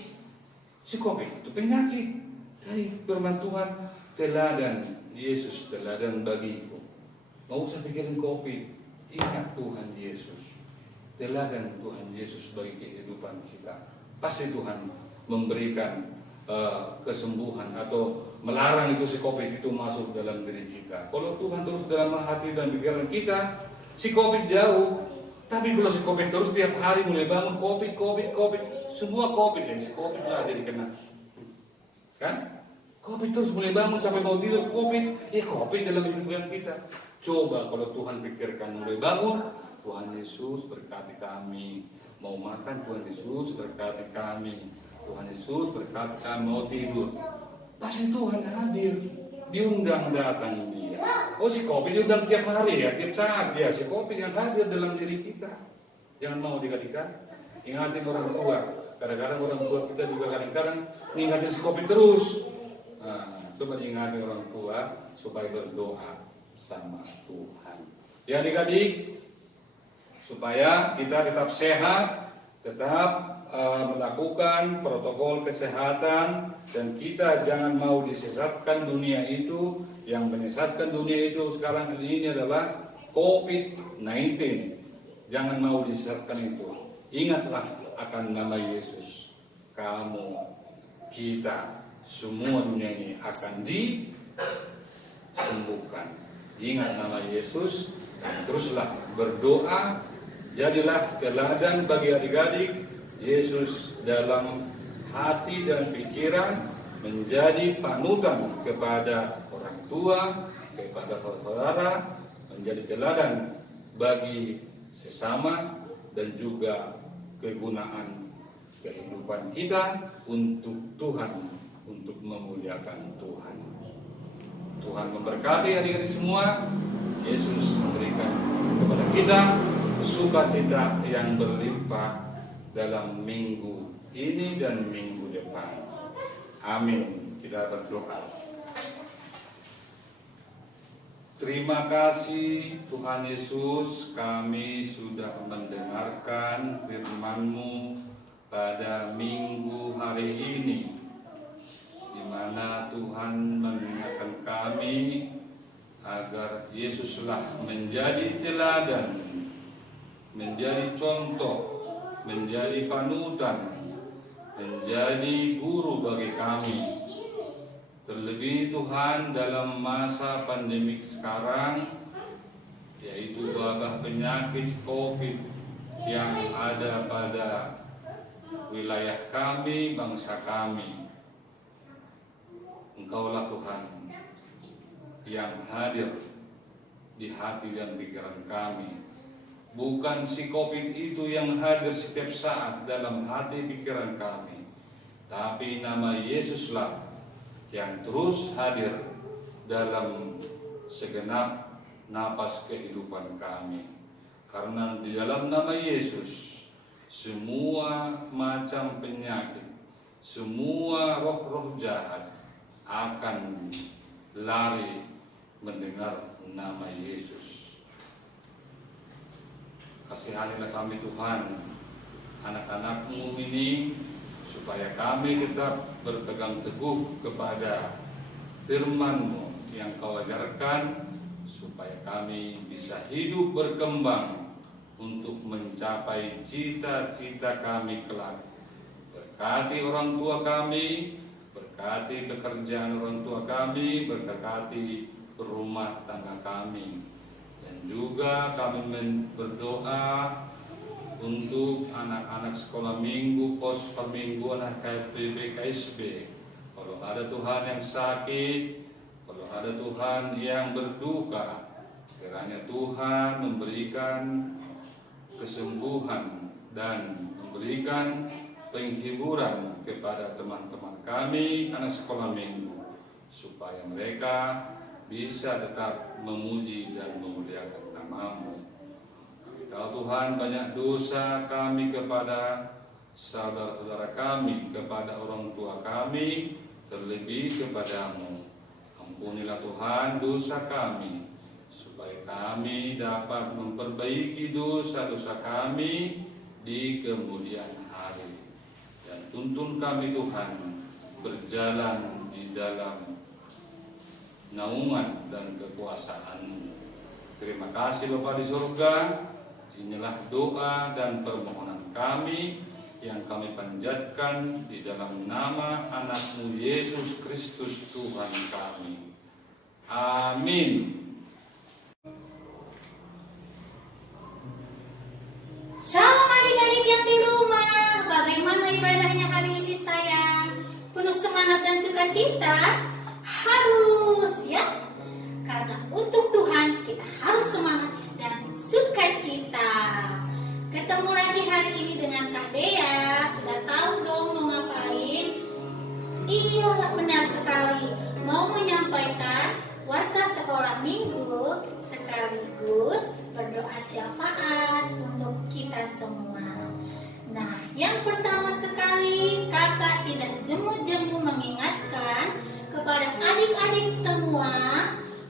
Si COVID itu penyakit. Dari firman Tuhan, teladan Yesus, teladan bagiku. Nggak usah pikirin COVID, ingat Tuhan Yesus. Teladan Tuhan Yesus bagi kehidupan kita. Pasti Tuhan memberikan kesembuhan atau melarang itu si COVID itu masuk dalam diri kita. Kalau Tuhan terus dalam hati dan pikiran kita, si COVID jauh. Tapi kalau si COVID terus tiap hari mulai bangun COVID, semua COVID ya, si COVID lah jadi kena. Kan? COVID terus mulai bangun sampai mau tidur COVID, ya COVID dalam hidup kita. Coba kalau Tuhan pikirkan mulai bangun, Tuhan Yesus berkati kami. Mau makan Tuhan Yesus berkati kami. Tuhan Yesus berkati kami mau tidur. Pasti Tuhan hadir, diundang datang dia. Oh si COVID diundang tiap hari ya, tiap saat ya. Si COVID yang hadir dalam diri kita. Jangan mau dikalikan. Ingatin orang tua. Kadang-kadang orang tua kita juga kadang-kadang ingatin si COVID terus. Nah, coba ingatin orang tua supaya berdoa sama Tuhan. Ya adik-adik, supaya kita tetap sehat, tetap melakukan protokol kesehatan, dan kita jangan mau disesatkan dunia itu. Yang menyesatkan dunia itu sekarang ini adalah COVID-19. Jangan mau diserahkan itu. Ingatlah akan nama Yesus. Kamu, kita, semua dunia ini akan disembuhkan. Ingat nama Yesus dan teruslah berdoa. Jadilah teladan bagi adik-adik Yesus dalam hati dan pikiran, menjadi panutan kepada orang tua, kepada saudara, menjadi teladan bagi sesama dan juga kegunaan kehidupan kita untuk Tuhan, untuk memuliakan Tuhan. Tuhan memberkati adik-adik semua. Yesus memberikan kepada kita sukacita yang berlimpah dalam minggu ini dan minggu depan. Amin. Kita berdoa. Terima kasih Tuhan Yesus, kami sudah mendengarkan firman-Mu pada minggu hari ini, di mana Tuhan mengingatkan kami agar Yesuslah menjadi teladan, menjadi contoh, menjadi panutan, menjadi guru bagi kami. Terlebih Tuhan dalam masa pandemik sekarang, yaitu wabah penyakit COVID yang ada pada wilayah kami, bangsa kami. Engkaulah Tuhan yang hadir di hati dan pikiran kami. Bukan si COVID itu yang hadir setiap saat dalam hati pikiran kami, tapi nama Yesuslah yang terus hadir dalam segenap napas kehidupan kami. Karena di dalam nama Yesus, semua macam penyakit, semua roh-roh jahat akan lari mendengar nama Yesus. Kasihanilah kami Tuhan, anak-anak-Mu ini, supaya kami tetap berpegang teguh kepada firman-Mu yang Kau ajarkan, supaya kami bisa hidup berkembang untuk mencapai cita-cita kami kelak. Berkati orang tua kami, berkati pekerjaan orang tua kami, berkati rumah tangga kami. Dan juga kami berdoa untuk anak-anak sekolah minggu, pos permingguan KPB KSB. Kalau ada Tuhan yang sakit, kalau ada Tuhan yang berduka, kiranya Tuhan memberikan kesembuhan dan memberikan penghiburan kepada teman-teman kami, anak sekolah minggu, supaya mereka bisa tetap memuji dan memuliakan nama-Mu. Kami tahu Tuhan banyak dosa kami kepada saudara-saudara kami, kepada orang tua kami, terlebih kepada-Mu. Ampunilah Tuhan dosa kami, supaya kami dapat memperbaiki dosa-dosa kami di kemudian hari. Dan tuntun kami Tuhan berjalan di dalam naungan dan kekuasaan-Mu. Terima kasih Bapa di surga. Inilah doa dan permohonan kami yang kami panjatkan di dalam nama anak-Mu Yesus Kristus Tuhan kami. Amin. Shalom adik-adik yang di rumah, bagaimana ibadahnya hari ini sayang? Penuh semangat dan sukacita? Harus ya, karena untuk Tuhan kita harus semangat dan sukacita. Ketemu lagi hari ini dengan Kak Dea. Sudah tahu dong mau ngapain? Iya, benar sekali, mau menyampaikan warta sekolah minggu sekaligus berdoa syafaat untuk kita semua. Nah, yang pertama sekali kakak tidak jemu-jemu mengingatkan kepada adik-adik semua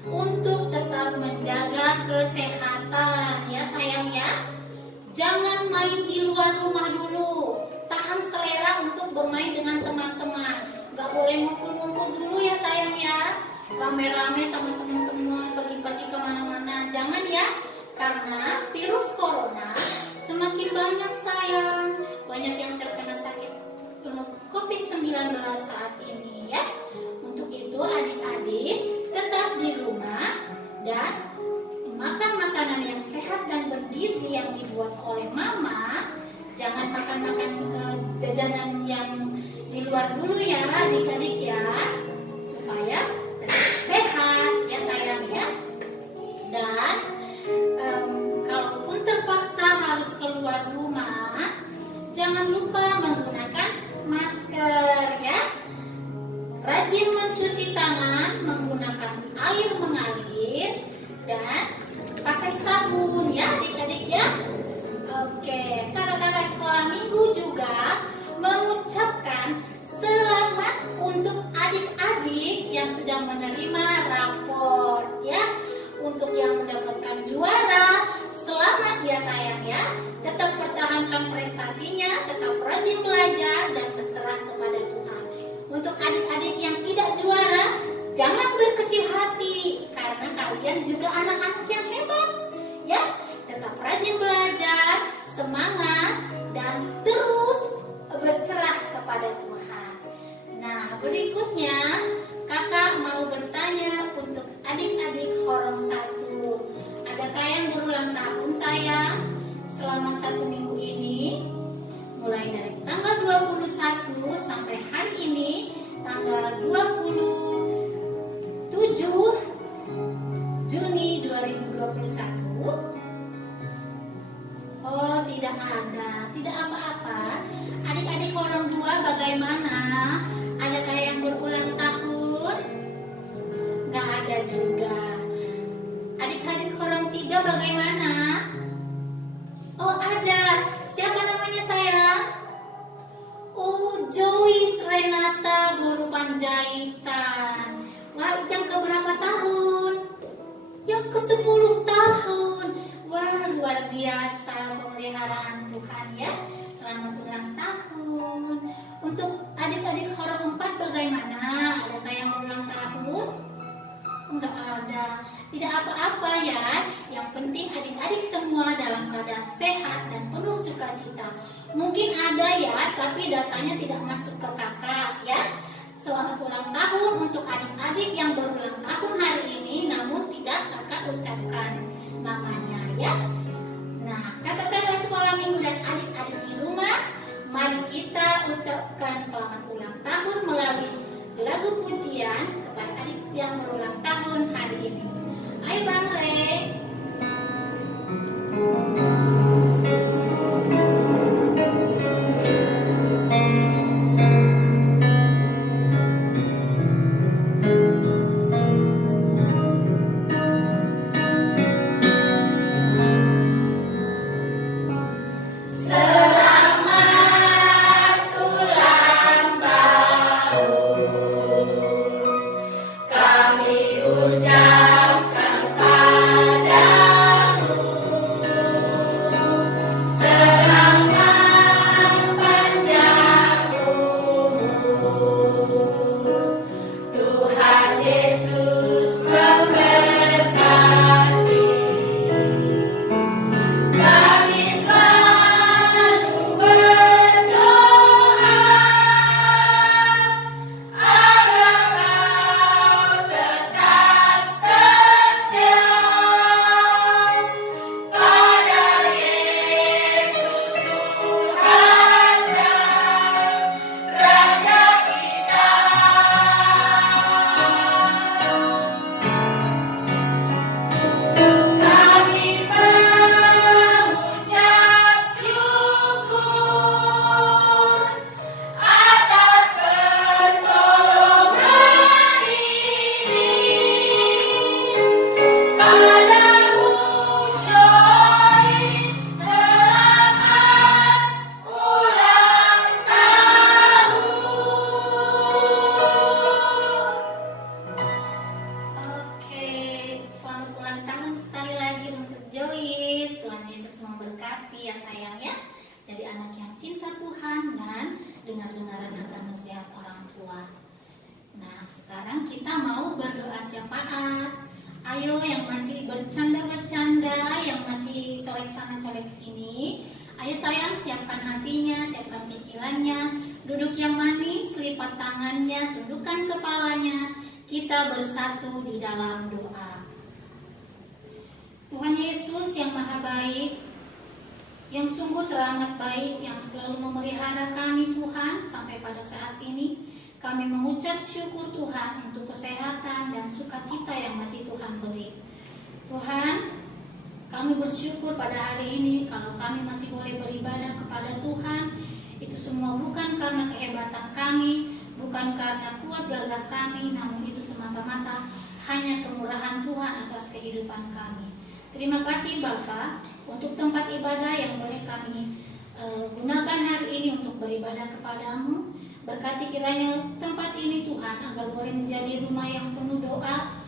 untuk tetap menjaga kesehatan ya sayang ya. Jangan main di luar rumah dulu. Tahan selera untuk bermain dengan teman-teman. Gak boleh ngumpul-ngumpul dulu ya sayang ya. Rame-rame sama teman-teman pergi-pergi kemana-mana. Jangan ya. Karena virus corona semakin banyak sayang, banyak yang terkena sakit COVID-19 saat ini ya. Untuk itu adik-adik tetap di rumah dan makan makanan yang sehat dan bergizi yang dibuat oleh mama. Jangan makan jajanan yang di luar dulu ya adik-adik ya, supaya tetap sehat ya sayang ya. Dan kalaupun terpaksa harus keluar rumah, jangan lupa menggunakan masker ya. Rajin mencuci tangan menggunakan air mengalir dan pakai sabun ya adik-adik ya. Oke, kakak-kakak sekolah minggu juga mengucapkan selamat untuk adik-adik yang sedang menerima raport ya. Untuk yang mendapatkan juara, selamat ya sayang ya. Tetap pertahankan prestasinya, tetap rajin belajar dan berserah kepada Tuhan. Untuk adik-adik yang tidak juara, jangan berkecil hati karena kalian juga anak-anak yang hebat ya. Tetap rajin belajar, semangat dan terus berserah kepada Tuhan. Nah, berikutnya kakak mau bertanya untuk adik-adik Horong 1. Adakah yang berulang tahun sayang selama 1 minggu ini? Mulai dari tanggal 21 sampai hari ini tanggal 27 Juni 2021. Oh, tidak ada, tidak apa-apa. Adik-adik Horong 2 bagaimana? Adakah yang berulang tahun? Nggak ada juga. Adik-adik Horong 3 bagaimana? Oh, ada. Siapa namanya sayang? Oh, Joyce Renata Guru Panjaitan. Wah, yang keberapa tahun? Yang ke-10 tahun. Wah, luar biasa pemeliharaan Tuhan ya. Selamat ulang tahun. Untuk adik-adik Horong 4 bagaimana? Adakah yang berulang tahun? Enggak ada. Tidak apa-apa ya. Yang penting adik-adik semua dalam keadaan sehat dan penuh sukacita. Mungkin ada ya, tapi datanya tidak masuk ke kakak ya. Selamat ulang tahun untuk adik-adik yang berulang tahun hari ini, namun tidak kakak ucapkan namanya ya. Nah, kakak-kakak sekolah minggu dan adik-adik di rumah, mari kita ucapkan selamat ulang tahun melalui lagu pujian kepada adik yang berulang tahun hari ini. Ayo Bang Re. dengar-dengaran akan nasihat orang tua. Nah, sekarang kita mau berdoa syafaat. Ayo yang masih bercanda-bercanda, yang masih siapkan hatinya, siapkan pikirannya, duduk yang manis, lipat tangannya, tundukkan kepalanya. Kita bersatu di dalam doa. Tuhan Yesus yang maha baik, yang sungguh teramat baik, yang selalu memelihara kami Tuhan sampai pada saat ini, kami mengucap syukur Tuhan untuk kesehatan dan sukacita yang masih Tuhan beri. Tuhan, kami bersyukur pada hari ini kalau kami masih boleh beribadah kepada Tuhan. Itu semua bukan karena kehebatan kami, bukan karena kuat gagah kami, namun itu semata-mata hanya kemurahan Tuhan atas kehidupan kami. Terima kasih Bapa untuk tempat ibadah yang boleh kami gunakan hari ini untuk beribadah kepadamu. Berkati kiranya tempat ini Tuhan agar boleh menjadi rumah yang penuh doa,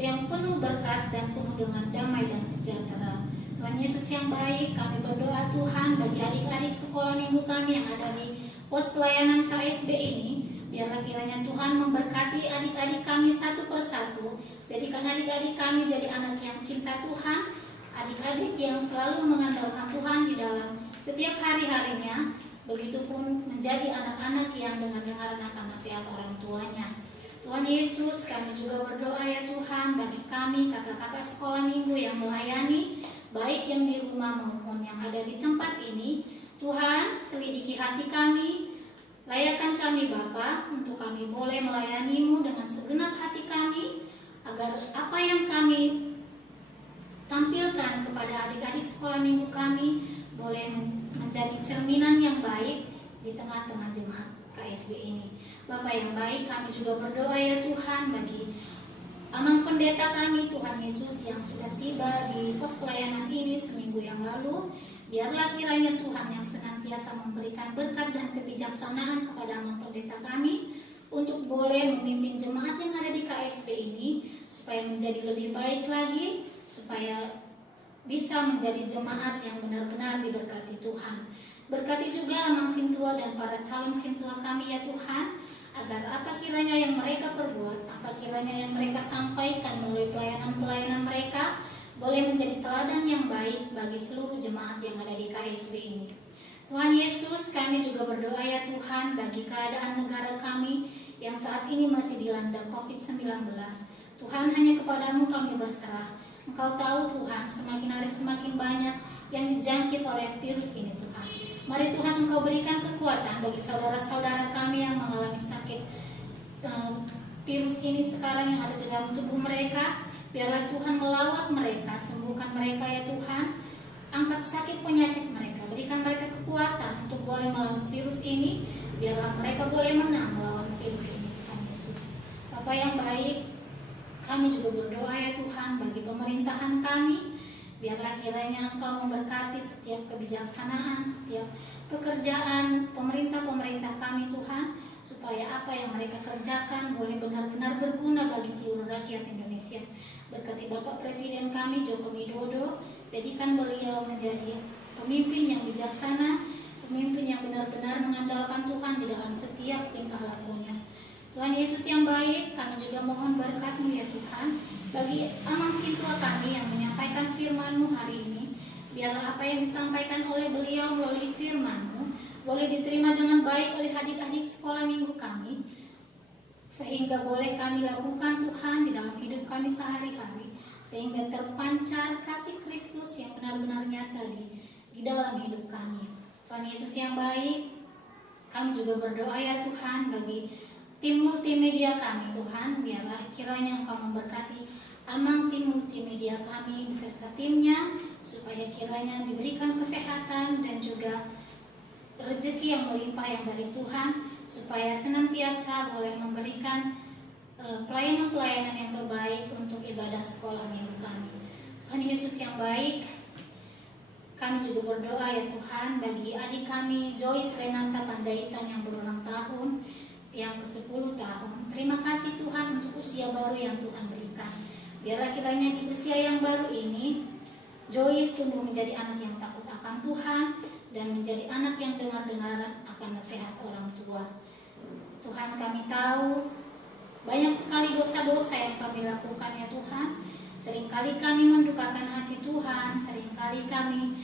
yang penuh berkat dan penuh dengan damai dan sejahtera. Tuhan Yesus yang baik, kami berdoa Tuhan bagi adik-adik sekolah minggu kami yang ada di pos pelayanan KSB ini. Biarlah kiranya Tuhan memberkati adik-adik kami satu persatu. Jadikan adik-adik kami jadi anak yang cinta Tuhan, adik-adik yang selalu mengandalkan Tuhan di dalam setiap hari-harinya. Begitupun menjadi anak-anak yang dengar-dengaran akan nasihat orang tuanya. Tuhan Yesus, kami juga berdoa ya Tuhan bagi kami kakak-kakak sekolah minggu yang melayani, baik yang di rumah maupun yang ada di tempat ini. Tuhan, selidiki hati kami, layakkan kami Bapa untuk kami boleh melayani-Mu dengan segenap hati kami, agar apa yang kami tampilkan kepada adik-adik sekolah minggu kami boleh menjadi cerminan yang baik di tengah-tengah jemaat KSB ini. Bapak yang baik, kami juga berdoa ya Tuhan bagi Amang pendeta kami Tuhan Yesus yang sudah tiba di pos pelayanan ini seminggu yang lalu. Biarlah kiranya Tuhan yang senantiasa memberikan berkat dan kebijaksanaan kepada Amang pendeta kami untuk boleh memimpin jemaat yang ada di KSB ini supaya menjadi lebih baik lagi, supaya bisa menjadi jemaat yang benar-benar diberkati Tuhan. Berkati juga Amang Sintua dan para calon Sintua kami ya Tuhan, agar apa kiranya yang mereka perbuat, apa kiranya yang mereka sampaikan melalui pelayanan-pelayanan mereka boleh menjadi teladan yang baik bagi seluruh jemaat yang ada di KSB ini. Tuhan Yesus, kami juga berdoa ya Tuhan bagi keadaan negara kami yang saat ini masih dilanda COVID-19. Tuhan, hanya kepadamu kami berserah. Engkau tahu Tuhan, semakin hari semakin banyak yang dijangkit oleh virus ini Tuhan. Mari Tuhan Engkau berikan kekuatan bagi saudara-saudara kami yang mengalami sakit virus ini sekarang yang ada di dalam tubuh mereka. Biarlah Tuhan melawat mereka, sembuhkan mereka ya Tuhan. Angkat sakit penyakit mereka, berikan mereka kekuatan untuk boleh melawan virus ini. Biarlah mereka boleh menang melawan virus ini Tuhan Yesus. Bapa yang baik, kami juga berdoa ya Tuhan bagi pemerintahan kami. Biarlah kiranya Engkau memberkati setiap kebijaksanaan, setiap pekerjaan pemerintah-pemerintah kami Tuhan, supaya apa yang mereka kerjakan boleh benar-benar berguna bagi seluruh rakyat Indonesia. Berkati Bapak Presiden kami Joko Widodo, jadikan beliau menjadi pemimpin yang bijaksana, pemimpin yang benar-benar mengandalkan Tuhan di dalam setiap tingkah lakunya. Tuhan Yesus yang baik, kami juga mohon berkat-Mu ya Tuhan bagi Amang Sintua kami yang menyampaikan firman-Mu hari ini. Biarlah apa yang disampaikan oleh beliau melalui firman-Mu boleh diterima dengan baik oleh adik-adik sekolah minggu kami, sehingga boleh kami lakukan Tuhan di dalam hidup kami sehari-hari, sehingga terpancar kasih Kristus yang benar-benar nyata di dalam hidup kami. Tuhan Yesus yang baik, kami juga berdoa ya Tuhan bagi tim multimedia kami Tuhan. Biarlah kiranya Engkau memberkati Amang tim multimedia kami beserta timnya, supaya kiranya diberikan kesehatan dan juga rezeki yang melimpah yang dari Tuhan, supaya senantiasa boleh memberikan pelayanan-pelayanan yang terbaik untuk ibadah sekolah minggu kami. Tuhan Yesus yang baik, kami juga berdoa ya Tuhan bagi adik kami Joyce Renata Panjaitan yang berulang tahun, yang ke-10 tahun. Terima kasih Tuhan untuk usia baru yang Tuhan berikan. Biarlah kiranya di usia yang baru ini Joyce tumbuh menjadi anak yang takut akan Tuhan dan menjadi anak yang dengar-dengaran akan nasihat orang tua. Tuhan, kami tahu banyak sekali dosa-dosa yang kami lakukan ya Tuhan. Seringkali kami mendukakan hati Tuhan, seringkali kami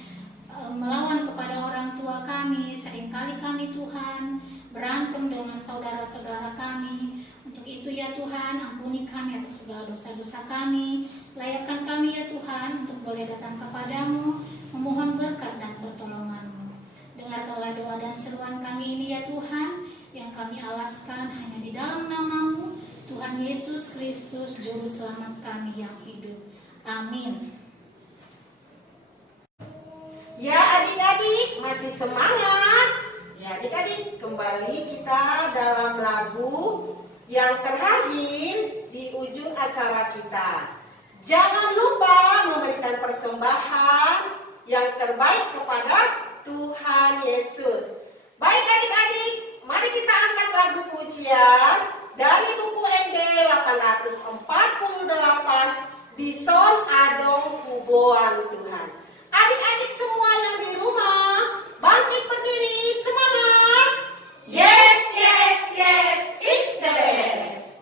melawan kepada orang tua kami. Seringkali kami Tuhan berantem dengan saudara-saudara kami. Untuk itu ya Tuhan, ampuni kami atas segala dosa-dosa kami. Layakkan kami ya Tuhan untuk boleh datang kepadamu, memohon berkat dan pertolongan-Mu. Dengarkanlah doa dan seruan kami ini ya Tuhan, yang kami alaskan hanya di dalam nama-Mu, Tuhan Yesus Kristus, Juru Selamat kami yang hidup. Amin. Ya adik-adik, masih semangat? Ya adik-adik, kembali kita dalam lagu yang terakhir di ujung acara kita. Jangan lupa memberikan persembahan yang terbaik kepada Tuhan Yesus. Baik adik-adik, mari kita angkat lagu pujian dari buku NG 848 di Son Adong Kuboan Tuhan. Adik-adik semua yang di rumah, bangkit berdiri, semangat! Yes, yes, yes, it's the best.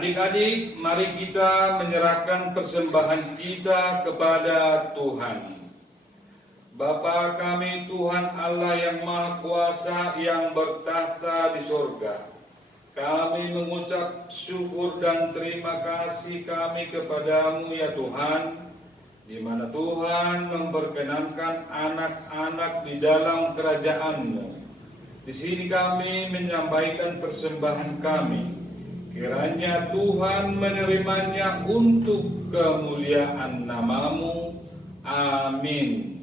Adik-adik, mari kita menyerahkan persembahan kita kepada Tuhan. Bapa kami Tuhan Allah yang Maha Kuasa yang bertahta di sorga, kami mengucap syukur dan terima kasih kami kepadamu ya Tuhan, di mana Tuhan memperkenankan anak-anak di dalam kerajaan-Mu. Di sini kami menyampaikan persembahan kami. Kiranya Tuhan menerimanya untuk kemuliaan nama-Mu. Amin.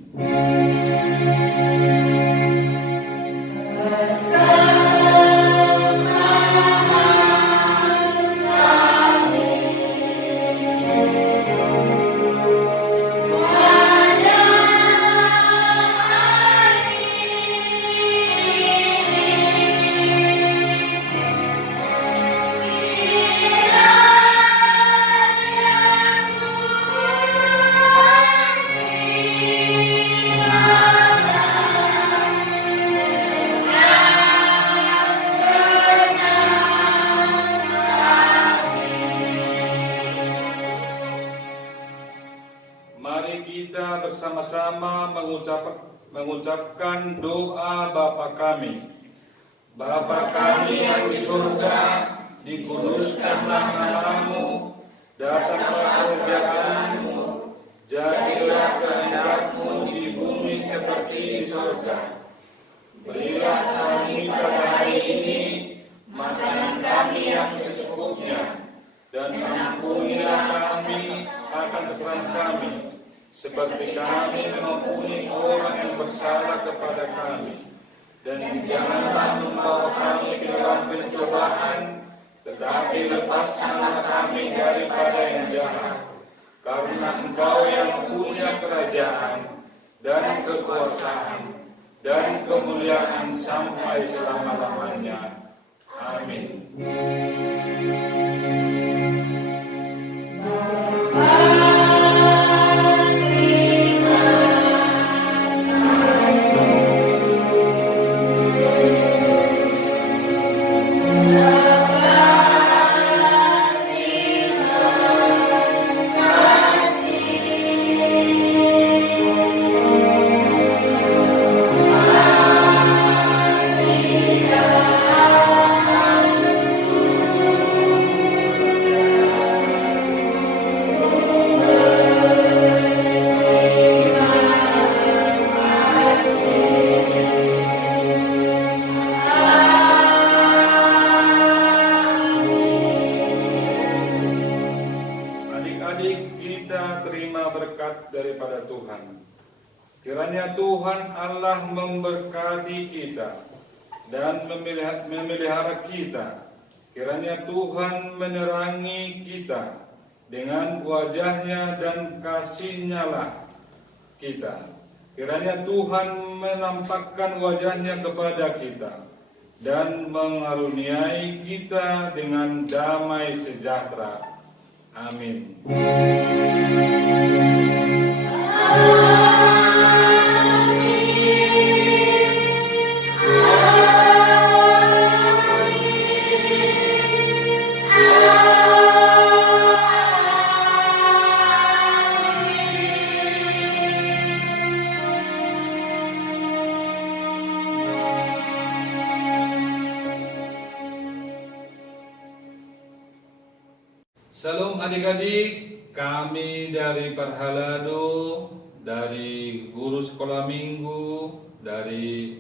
Bersama-sama mengucapkan doa Bapa kami. Bapa kami yang di surga, dikuduskanlah nama-Mu, datanglah kerajaan-Mu, jadilah kehendak-Mu di bumi seperti di surga. Berilah kami pada hari ini makanan kami yang secukupnya, dan ampunilah kami akan kesalahan kami, seperti kami mengampuni orang yang bersalah kepada kami. Dan janganlah membawa kami ke dalam pencobaan, tetapi lepaskanlah kami daripada yang jahat. Karena Engkau yang punya kerajaan, dan kekuasaan, dan kemuliaan sampai selama-lamanya. Amin. Terima kasih. adik-adik kita terima berkat daripada Tuhan. Kiranya Tuhan Allah memberkati kita dan memelihara kita. Kiranya Tuhan menerangi kita dengan wajahnya dan kasih-Nya kita. Kiranya Tuhan menampakkan wajahnya kepada kita dan mengaruniai kita dengan damai sejahtera. Amin. Salam adik-adik, kami dari Parhalado, dari guru sekolah minggu, dari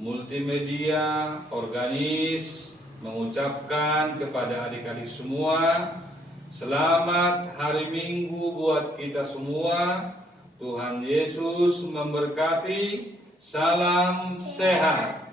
multimedia, organis, mengucapkan kepada adik-adik semua, selamat hari Minggu buat kita semua. Tuhan Yesus memberkati, salam sehat.